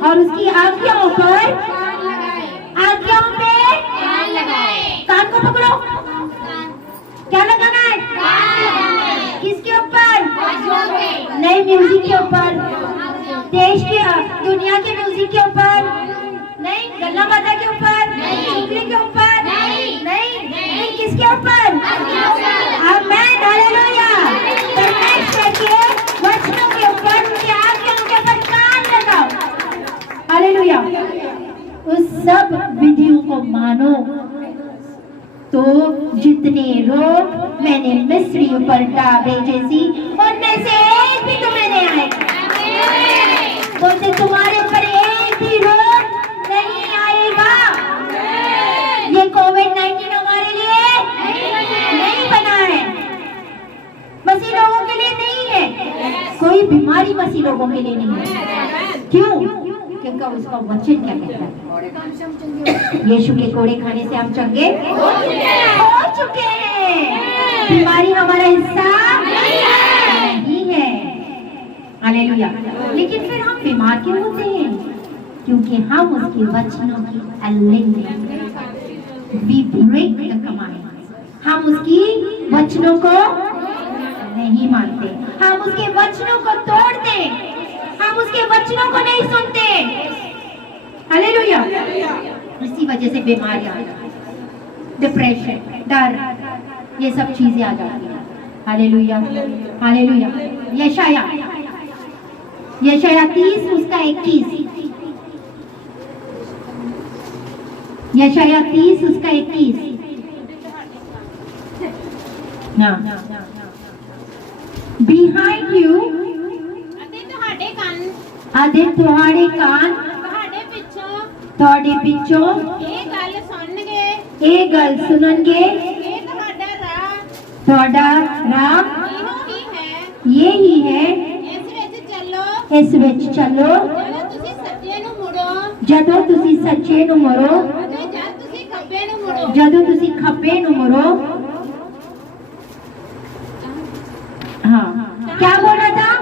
और उसकी आज्ञाओं पर, आज्ञाओं पे कान लगाए। कान को पकड़ो। क्या लगाना है? किसके ऊपर? नए म्यूजिक के ऊपर, देश के, दुनिया के म्यूजिक के ऊपर नहीं, गल्ला बाता के ऊपर, चुगली के ऊपर नहीं, किसके ऊपर? आमीन, हालेलुया। परमेश्वर के वचनों के ऊपर, उनकी आज्ञाओं के ऊपर कान लगाओ। हालेलुया। उस सब विधियों को मानो। तो जितने रोग मैंने मिस्रियों पर डाले जैसी, उनमें से एक भी तुम्हें नहीं आएगा। बोलते तुम्हारे पर एक भी रोग नहीं आएगा। ये कोविड-19 हमारे लिए नहीं बना है, मसीह लोगों के लिए नहीं है। कोई बीमारी मसीह लोगों के लिए नहीं है। क्यों? क्योंकि उसका वचन क्या कहता है? यीशु के कोड़े खाने से हम चंगे हो चुके हैं। बीमारी हमारा हिस्सा नहीं है। हालेलुया। लेकिन फिर हम बीमार क्यों होते हैं? क्योंकि हम उसके वचनों की we break the commandments. हम उसकी वचनों को नहीं मानते, हम उसके वचनों को तोड़ते, हम उसके वचनों को नहीं सुनते। हालेलुया। इसी वजह से बीमारियां, डिप्रेशन, डर, ये सब चीजें आ जाती हैं। Hallelujah, hallelujah. यशाया 30 उसका 21, यशाया 30 उसका 21। Behind you, ਅਤੇ ਤੁਹਾਡੇ ਕਾਨ ਤੁਹਾਡੇ ਪਿੱਛੋਂ ਇਹ ਗੱਲ ਸੁਣਨਗੇ, ਇਹ ਗੱਲ ਸੁਣਨਗੇ। ਇਹ ਤੁਹਾਡਾ ਰਾਹ ਤੁਹਾਡਾ ਰਾਹ ਇਹੋ ਹੀ ਹੈ। ये ही है। ਇਸ ਵਿੱਚ ਚੱਲੋ, इस विच चलो, ਜਦੋਂ ਤੁਸੀਂ ਸੱਜੇ ਨੂੰ ਮੁੜੋ ਜਦੋਂ ਤੁਸੀਂ ਸੱਚੇ ਨੂੰ ਮੁੜੋ, ਅਤੇ ਜਦ ਤੁਸੀਂ ਖੱਬੇ ਨੂੰ ਮੁੜੋ। ਜਦੋਂ ਤੁਸੀਂ ਖੱਬੇ ਨੂੰ ਮੁੜो। हाँ, क्या बोल रहा था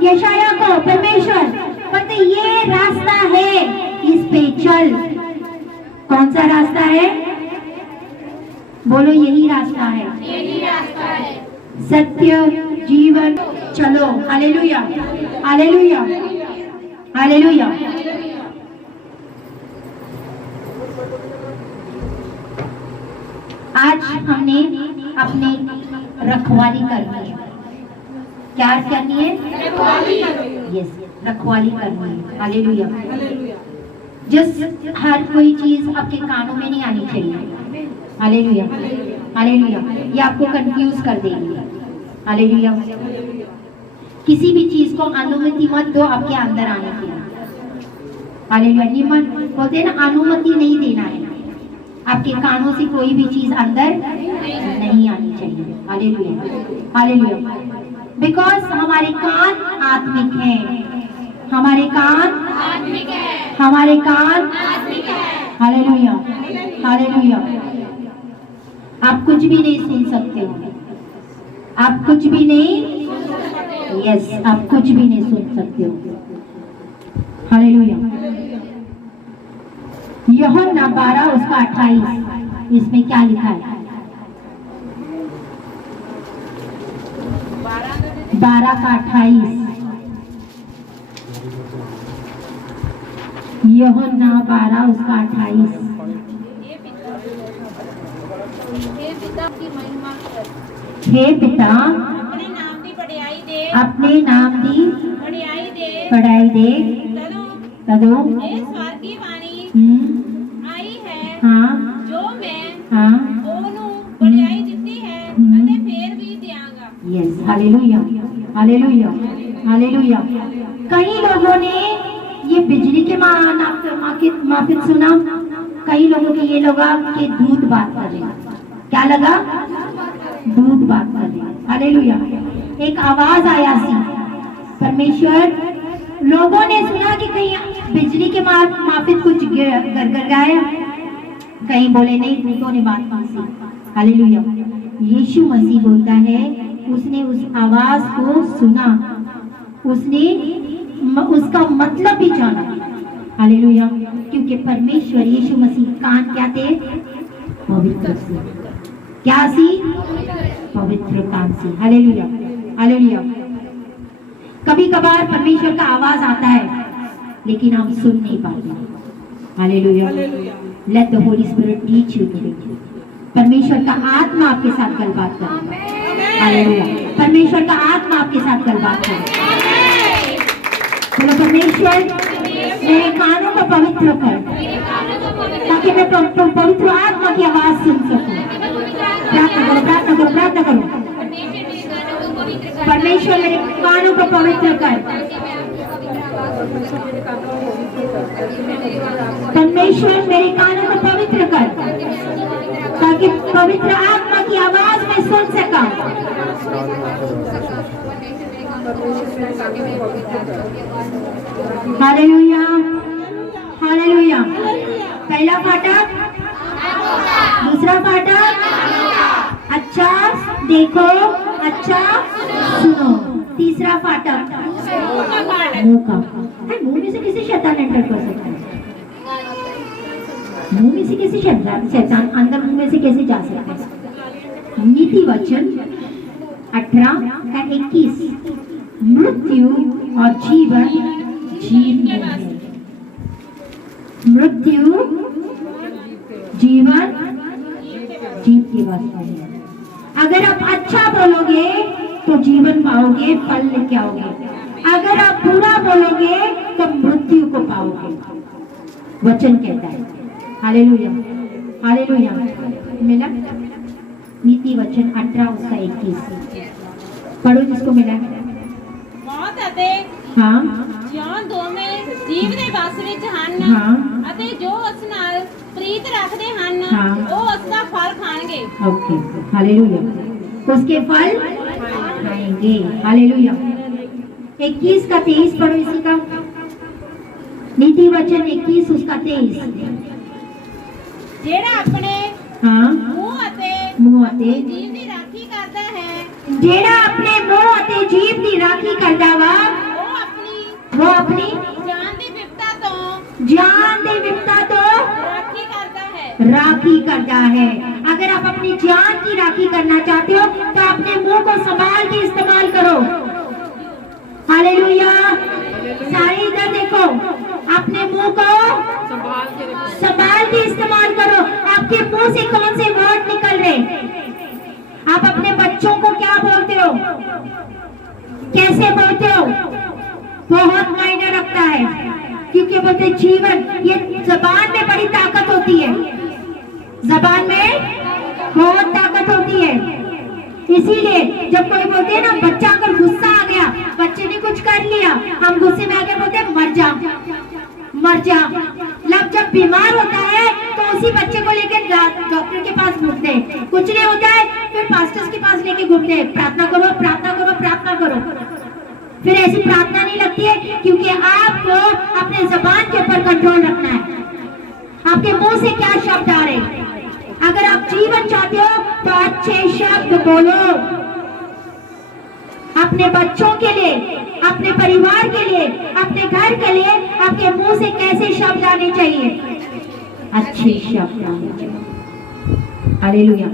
यशाया को परमेश्वर? पता ये रास्ता है, इस पे चल। कौन सा रास्ता है? बोलो, यही रास्ता है, यही रास्ता है। सत्य जीवन। चलो। Hallelujah, hallelujah, hallelujah. आज हमने अपनी रखवाली करनी है। क्या करनी है? यस, रखवाली करनी है। हालेलुया। जिस हर कोई चीज आपके कानों में नहीं आनी चाहिए। Hallelujah, hallelujah. ये आपको कंफ्यूज कर देगी। हालेलुया। किसी भी चीज को अनुमति मत दो आपके अंदर आने के लिए। हालेलुया। निमन बोलते हैं ना, अनुमति नहीं देना है। आपके कानों से कोई भी चीज अंदर नहीं आनी चाहिए। Hallelujah, hallelujah. बिकॉज हमारे कान आत्मिक हैं, हमारे कान आत्मिक है, हमारे कान आत्मिक है। Hallelujah, hallelujah. आप कुछ भी नहीं सुन सकते हो, आप कुछ भी नहीं, यस, आप कुछ भी नहीं सुन सकते हो। हालेलुया। यूहन्ना 12 उसका 28, इसमें क्या लिखा है? 12 का 28। यूहन्ना 12 उसका 28। हे पिता की महिमा कर, हे पिता अपने नाम की बढ़ाई दे, अपने नाम की बढ़ाई दे, बढ़ाई दे। तदों तदो ये स्वर्गीय वाणी आई है, हाँ, जो मैं हाँ, ਉਹਨੂੰ बढ़ाई ਦਿੱਤੀ ਹੈ ਅਤੇ ਫੇਰ ਵੀ ਦਿਆਂਗਾ। यस। Hallelujah, hallelujah, hallelujah. कई लोगों ने ये बिजली के माफिक सुना, कई लोगों के ये लगा कि दूध बात कर रहे हैं। क्या लगा? दूध बात कर रहे हैं। हालेलुया। एक आवाज आया सी, परमेश्वर लोगों ने सुना कि कहीं बिजली के माफिक कुछ गड़गड़ाया, कहीं बोले नहीं, दूतों ने बात मान। हालेलुया। यीशु मसीह बोलता है उसने उस आवाज को सुना, उसने उसका मतलब भी जाना। हालेलुया। क्योंकि परमेश्वर यीशु मसीह कान क्या थे? पवित्र से। क्या सी? पवित्र कान से। Hallelujah, hallelujah. कभी कभार परमेश्वर का आवाज आता है लेकिन हम सुन नहीं पाते। Hallelujah. Let the Holi spirit teach you today. परमेश्वर का आत्मा आपके साथ कल बात करे। हालेलुया। परमेश्वर का आत्मा आपके साथ कल बात करे। बोलो परमेश्वर मेरे कानों को पवित्र कर ताकि मैं पवित्र आत्मा की आवाज सुन सकूं। प्रार्थना करो, प्रार्थना करो, प्रार्थना करो। परमेश्वर मेरे कानों को पवित्र कर। परमेश्वर मेरे कानों को पवित्र कर ताकि पवित्र आत्मा की आवाज मैं सुन सका। Hallelujah, hallelujah. पहला फाटक, दूसरा फाटक अच्छा देखो, अच्छा सुनो। तीसरा फाटक मुंह का। मुंह में से किसी शैतान एंटर कर सकता है? मुंह में से किसी शैतान अंदर मुंह में से कैसे जा सकता है? नीति वचन 18 का 21। मृत्यु और जीवन जीव में है। मृत्यु जीवन जीव की वस्तु है। अगर आप अच्छा बोलोगे तो जीवन पाओगे, फल लेके आओगे। अगर आप बुरा बोलोगे तो मृत्यु को पाओगे, वचन कहता है। Hallelujah, hallelujah. मिला नीति वचन 18 उसका 21 पढ़ो जिसको मिला। मौत ਅਤੇ हाँ ਜਿਉਣ ਦੋਵੇਂ ਜੀਵ ਦੇ ਵਸ ਵਿੱਚ ਹਨ हाँ ਅਤੇ ਜੋ ਉਸ ਨਾਲ ਪ੍ਰੀਤ ਰੱਖਦੇ ਹਨ हाँ। ਉਹ ਉਸ ਦਾ ਫਲ ਖਾਣਗੇ। ओके। हालेलुया। उसके फल खाएंगे। हालेलुया। 21 का 23 पढ़ो इसी का। नीति वचन 21 उसका 23। ਜਿਹੜਾ ਆਪਣੇ हाँ ਮੂੰਹ ਅਤੇ मुंह अते ਜੀਵ ਦੀ ਰਾਖੀ ਕਰਦਾ ਹੈ जेड़ा अपने मुंह अते जीव की राखी करदा वा वो अपनी ਜਾਨ ਦੀ ਵਿਪਤਾ ਤੋਂ जान दी विपता तो ਰਾਖੀ ਕਰਦਾ ਹੈ। राखी करता है। अगर आप अपनी जान की राखी करना चाहते हो तो अपने मुंह को संभाल के इस्तेमाल करो। हालेलुया। सारे इधर देखो, अपने मुंह को संभाल के इस्तेमाल करो। आपके मुंह से कौन से वर्ड निकल रहे? आप अपने बच्चों को क्या बोलते हो, कैसे बोलते हो? बहुत मायने रखता है क्योंकि बोलते जीवन, ये जबान में बड़ी ताकत होती है। जबान में बहुत ताकत होती है। इसीलिए जब कोई बोलते हैं ना, बच्चा अगर गुस्सा आ गया, बच्चे ने कुछ कर लिया, हम गुस्से में आके बोलते हैं मर जा, मर जा। जब बीमार होता है तो उसी बच्चे को लेकर डॉक्टर के पास घूमते हैं। कुछ नहीं होता है फिर पास्टर्स के पास लेके घूमते हैं, प्रार्थना करो, प्रार्थना करो, प्रार्थना करो। फिर ऐसी प्रार्थना नहीं लगती है क्योंकि आपको अपने जबान के ऊपर कंट्रोल रखना है। आपके मुंह से क्या शब्द आ रहे? अगर आप जीवन चाहते हो तो अच्छे शब्द बोलो। अपने बच्चों के लिए, अपने परिवार के लिए, अपने घर के लिए आपके मुंह से कैसे शब्द आने चाहिए? अच्छे शब्द आने चाहिए। हालेलुया।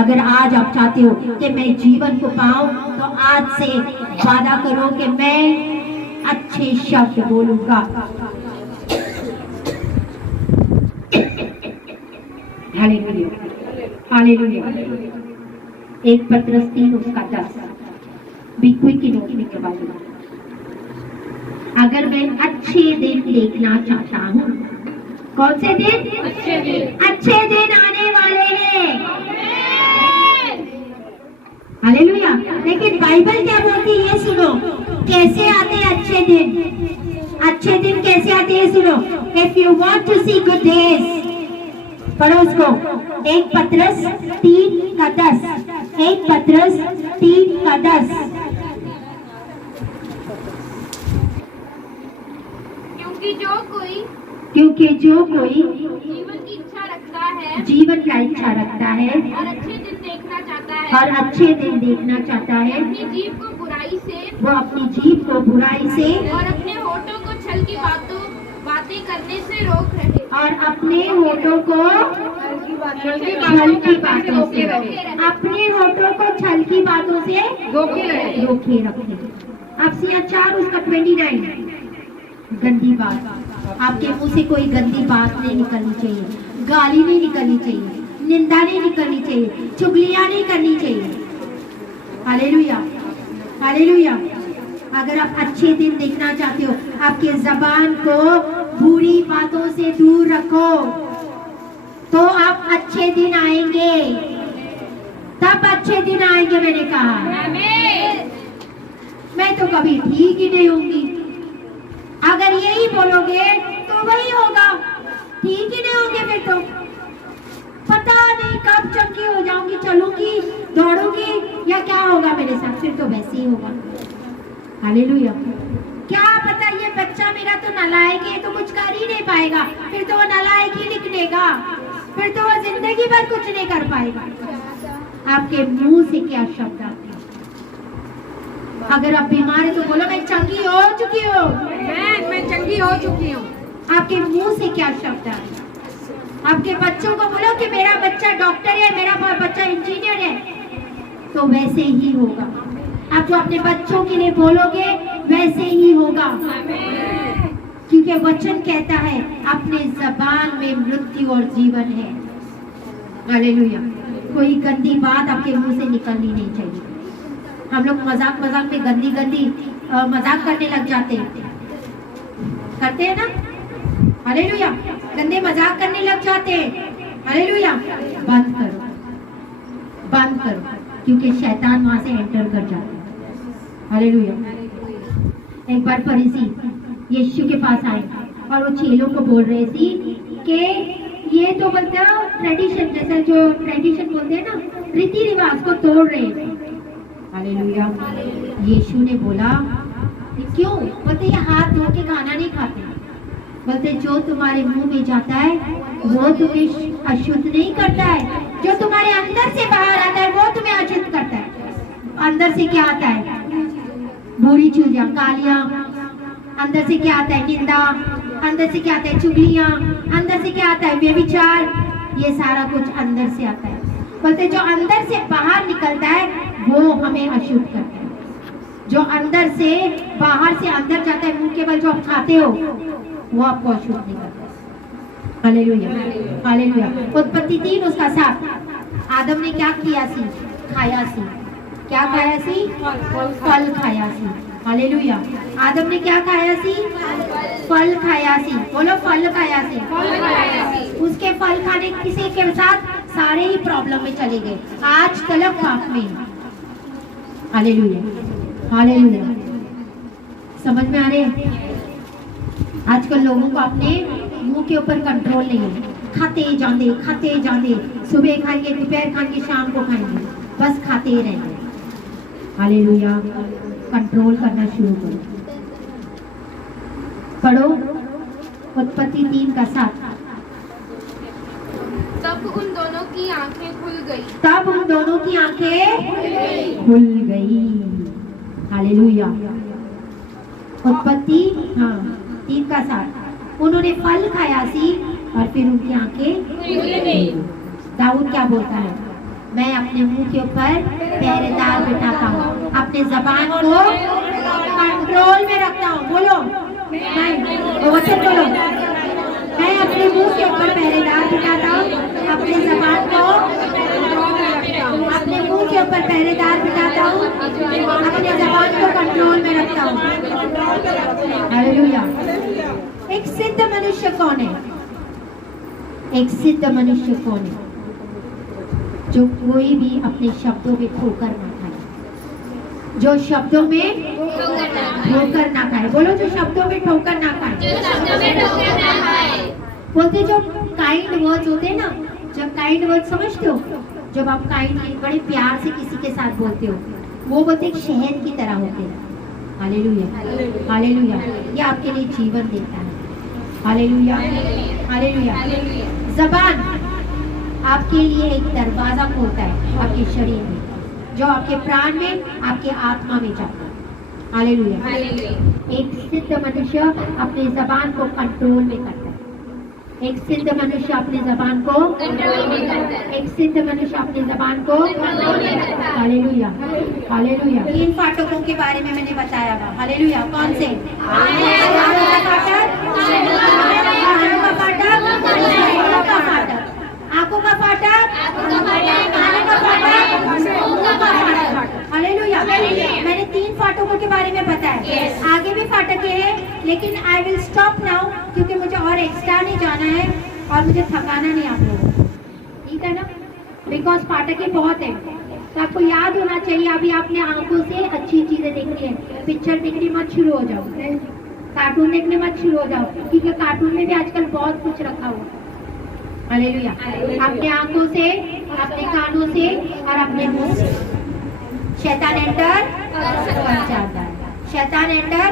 अगर आज आप चाहते हो कि मैं जीवन को पाऊं तो आज से वादा करो कि मैं अच्छे शब्द बोलूंगा। Hallelujah, hallelujah. 1 पत्रस 3 उसका 10 भी क्विक की नोट लिखने वाली। अगर मैं अच्छे दिन देखना चाहता हूँ, कौन से दिन? अच्छे दिन आने वाले हैं। हालेलुया। लेकिन बाइबल क्या बोलती है ये सुनो, कैसे आते हैं अच्छे दिन? अच्छे दिन कैसे आते हैं सुनो। If you want to see good days, पढ़ो उसको। 1 पत्रस 3 का 10। 1 पत्रस 3 का 10। क्योंकि जो कोई जीवन की इच्छा रखता है, जीवन का इच्छा रखता है और अच्छे दिन देखना चाहता है, और अच्छे दिन देखना चाहता है, अपनी जीभ को बुराई से वो अपनी जीभ को बुराई से और अपने होठों को छल की बातें करने से रोक रहे, और अपने होठों को छल की बातों से, अपने होठों को छल की बातों से रोके रखे। अब सिया 4 उसका 29। गंदी बात, आपके मुंह से कोई गंदी बात नहीं निकलनी चाहिए, गाली नहीं निकलनी चाहिए, निंदा नहीं निकलनी चाहिए, चुगलियां नहीं करनी चाहिए। Hallelujah, hallelujah. अगर आप अच्छे दिन देखना चाहते हो, आपके जबान को बुरी बातों से दूर रखो, तो आप अच्छे दिन आएंगे, तब अच्छे दिन आएंगे। मैंने कहा मैं तो कभी ठीक ही नहीं होंगी। अगर यही बोलोगे तो वही होगा, ठीक ही नहीं होंगे। फिर तो पता नहीं कब चंकी हो जाऊंगी, चलूंगी, दौड़ूंगी या क्या होगा मेरे साथ, फिर तो वैसे ही होगा। हालेलुया। क्या पता ये बच्चा मेरा तो नालायक है, तो कुछ कर ही नहीं पाएगा, फिर तो वो नालायक ही निकलेगा, फिर तो वो जिंदगी भर कुछ नहीं कर पाएगा। आपके मुंह से क्या शब्द आते हैं? अगर आप बीमार है तो बोलो मैं चंगी हो चुकी हूँ, मैं चंगी हो चुकी हूँ। आपके मुंह से क्या शब्द आते हैं? आपके बच्चों को बोलो कि मेरा बच्चा डॉक्टर है, मेरा बच्चा इंजीनियर है, तो वैसे ही होगा। आप जो अपने बच्चों के लिए बोलोगे वैसे ही होगा, क्योंकि वचन कहता है अपने जबान में मृत्यु और जीवन है। हालेलुया। कोई गंदी बात आपके मुंह से निकलनी नहीं चाहिए। हम लोग मजाक में गंदी मजाक करने लग जाते हैं, करते हैं ना? हालेलुया। गंदे मजाक करने लग जाते हैं। हालेलुया। बंद करो, बंद करो, क्योंकि शैतान वहां से एंटर कर जाता है। हालेलुया। एक बार फरीसी यीशु के पास आए और वो चेलों को बोल रहे थे कि ये तो बोलते हैं ट्रेडिशन, जैसा जो ट्रेडिशन बोलते हैं ना, रीति रिवाज को तोड़ रहे थे। हालेलुया। यीशु ने बोला क्यों? बोलते ये हाथ धो के खाना नहीं खाते। बोलते जो तुम्हारे मुंह में जाता है वो तुम्हें अशुद्ध नहीं करता है, जो तुम्हारे अंदर से बाहर आता है वो तुम्हें अशुद्ध करता है। अंदर से क्या आता है? बुरी चीजें, गालियां। अंदर से क्या आता है? निंदा। अंदर से क्या आता है? चुगलियां। अंदर से क्या आता है? व्यभिचार। ये सारा कुछ अंदर से आता है। बोलते जो अंदर से बाहर निकलता है वो हमें अशुद्ध करता है। जो अंदर से बाहर से अंदर जाता है, मुंह के बल जो आप खाते हो वो आपको अशुद्ध नहीं करता। Hallelujah, hallelujah. उत्पत्ति 3 उसका 7। आदम ने क्या किया सी? खाया सी। क्या खाया सी? फल खाया सी। हालेलुया। आदम ने क्या खाया सी? फल खाया सी। बोलो फल खाया सी। उसके फल खाने किसी के साथ सारे ही प्रॉब्लम में चले गए, आज तलक पाप में। Hallelujah, hallelujah. समझ में आ रहे? आजकल लोगों को अपने मुंह के ऊपर कंट्रोल नहीं है, खाते जाते, सुबह खाएंगे, दोपहर खाएंगे, शाम को खाएंगे, बस खाते ही रहेंगे। हालेलुया। कंट्रोल करना शुरू करो। पढ़ो उत्पत्ति 3 का 7। तब उन दोनों की आंखें खुल गई। तब उन दोनों की आंखें खुल गई। हालेलुया। उत्पत्ति 3 का 7। उन्होंने फल खाया सी और फिर उनकी आंखें खुल गई। दाऊद क्या बोलता है? मैं अपने मुंह के ऊपर पहरेदार बिठाता हूँ, अपने जबान को कंट्रोल में रखता हूँ। बोलो, मैं वचन बोलो। मैं अपने मुंह के ऊपर पहरेदार बिठाता हूँ, अपने जबान को, अपने मुंह के ऊपर पहरेदार बिठाता हूँ, अपने जबान को कंट्रोल में रखता हूँ। हालेलुया। एक सिद्ध मनुष्य कौन है? एक सिद्ध मनुष्य कौन है? जो कोई भी अपने शब्दों में ठोकर ना खाए, जो शब्दों में ठोकर ना खाए। बोलो, जो शब्दों में ठोकर ना खाए। बोलते जो काइंड वर्ड्स होते हैं ना, जब काइंड वर्ड समझते हो, जब आप काइंड बड़े प्यार से किसी के साथ बोलते हो, वो बोलते एक शहद की तरह होते हैं। Hallelujah, hallelujah. ये आपके लिए जीवन देता है। Hallelujah, hallelujah. ज़बान आपके लिए एक दरवाजा खोलता है आपके शरीर में, जो आपके प्राण में, आपके आत्मा में जाता है। हालेलुया। एक सिद्ध मनुष्य अपनी ज़बान को कंट्रोल में करता है। एक सिद्ध मनुष्य अपनी ज़बान को कंट्रोल में करता है। एक सिद्ध मनुष्य अपनी ज़बान को कंट्रोल में करता है। Hallelujah, hallelujah. 3 फाटकों के बारे में मैंने बताया था। हालेलुया। कौन से? कानों का फाटक, आंखों का फाटक, कानों का फाटक। हालेलुया। मैंने 3 फाटकों के बारे में बताया। आगे भी फाटक हैं, लेकिन आई विल स्टॉप नाउ, क्योंकि मुझे और एक्स्ट्रा नहीं जाना है और मुझे थकाना नहीं आप लोगों को, ठीक है ना? बिकॉज फाटकें बहुत है, तो आपको याद होना चाहिए। अभी आपने आंखों से अच्छी चीजें देखनी है, पिक्चर देखनी मत शुरू हो जाओ, कार्टून देखने मत शुरू हो जाओ, क्योंकि कार्टून में भी आजकल बहुत कुछ रखा हुआ है। हालेलुया। अपने आंखों से, अपने कानों से और अपने मुंह से शैतान एंटर कर जाता है। शैतान एंटर,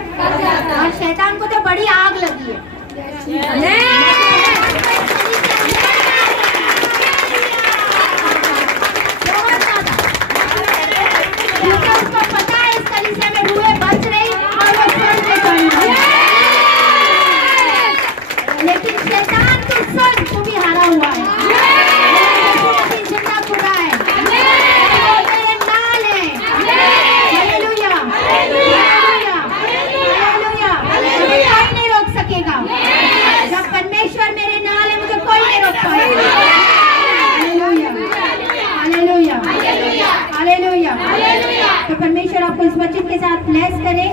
और शैतान को तो बड़ी आग लगी है। बहुत ज्यादा, क्योंकि उसको पता है इस कलीसिया में रूहें बच रही और वो स्वर्ग में चढ़ी। लेकिन शैतान तो सुन, तू भी हारा हुआ है, जिंदा खुदा है, तेरे नाल है। Hallelujah, hallelujah, hallelujah. मुझे कोई नहीं रोक सकेगा। जब परमेश्वर मेरे नाल है, मुझे कोई नहीं रोक पाएगा। Hallelujah, hallelujah, hallelujah, hallelujah. तो परमेश्वर आपको इस वचन के साथ ब्लेस करे।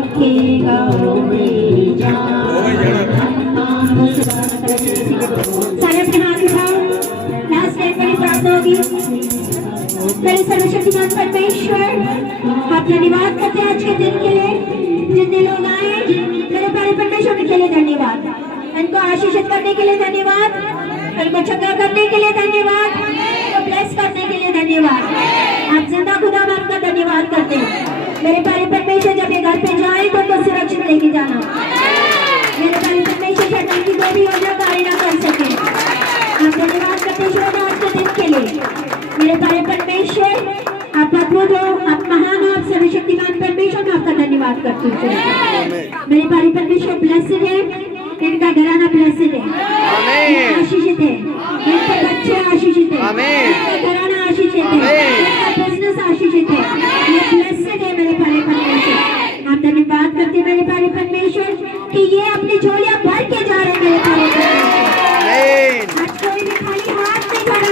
रखेगा वो मेरी जान। सारे अपने हाथ उठाओ, लास्ट टाइम मेरी प्रार्थना होगी। मेरे सर्वशक्तिमान परमेश्वर, आप धन्यवाद करते हैं आज के दिन के लिए, जितने लोग आए मेरे प्यारे परमेश्वर के लिए धन्यवाद, इनको आशीषित करने के लिए धन्यवाद, इनको चंगा करने के लिए धन्यवाद, इनको ब्लेस करने के लिए धन्यवाद। आप जिंदा खुदा आपका धन्यवाद करते हैं मेरे प्यारे परमेश्वर। जब ये घर पे जाए तो उनको सुरक्षित लेके जाना मेरे प्यारे परमेश्वर, शैतान की कोई भी योजना कार्य न कर सके। आप धन्यवाद करते हैं आज के दिन के लिए मेरे प्यारे परमेश्वर। आप अद्भुत हो, आप महान हो, आप सर्वशक्तिमान परमेश्वर, मैं आपका धन्यवाद करती हूँ। मेरे प्यारे परमेश्वर ब्लेस्ड है, इनका घराना ब्लेस्ड है, आशीषित है, इनके बच्चे आशीषित है, इनका घराना आशीषित है, इनका बिजनेस आशीषित है, ये ब्लेस्ड है मेरे प्यारे परमेश्वर। आप धन्यवाद करते हैं मेरे प्यारे परमेश्वर कि ये अपनी झोलियां भर के जा रहे हैं मेरे प्यारे परमेश्वर। आज कोई भी खाली हाथ नहीं जाना।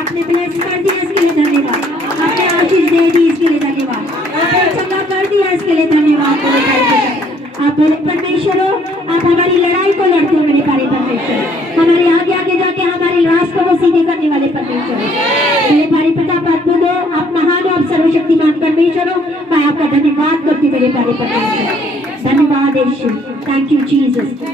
आपने ब्लेस कर दिया इसके लिए धन्यवाद, आपने आशीष दे दी इसके लिए धन्यवाद, आपने चंगा कर दिया इसके लिए धन्यवाद। आप मेरे परमेश्वर हो, आप हमारी लड़ाई को लड़ते हो मेरे प्यारे परमेश्वर, हमारे आगे आगे जाके हमारे रास्ते को सीधे करने वाले परमेश्वर मेरे प्यारे पिता। आप अद्भुत हो, आप महान हो, आप सर्वशक्तिमान परमेश्वर हो, मैं आपका धन्यवाद करती हूँ मेरे प्यारे परमेश्वर। धन्यवाद यीशु, थैंक यू जीसस।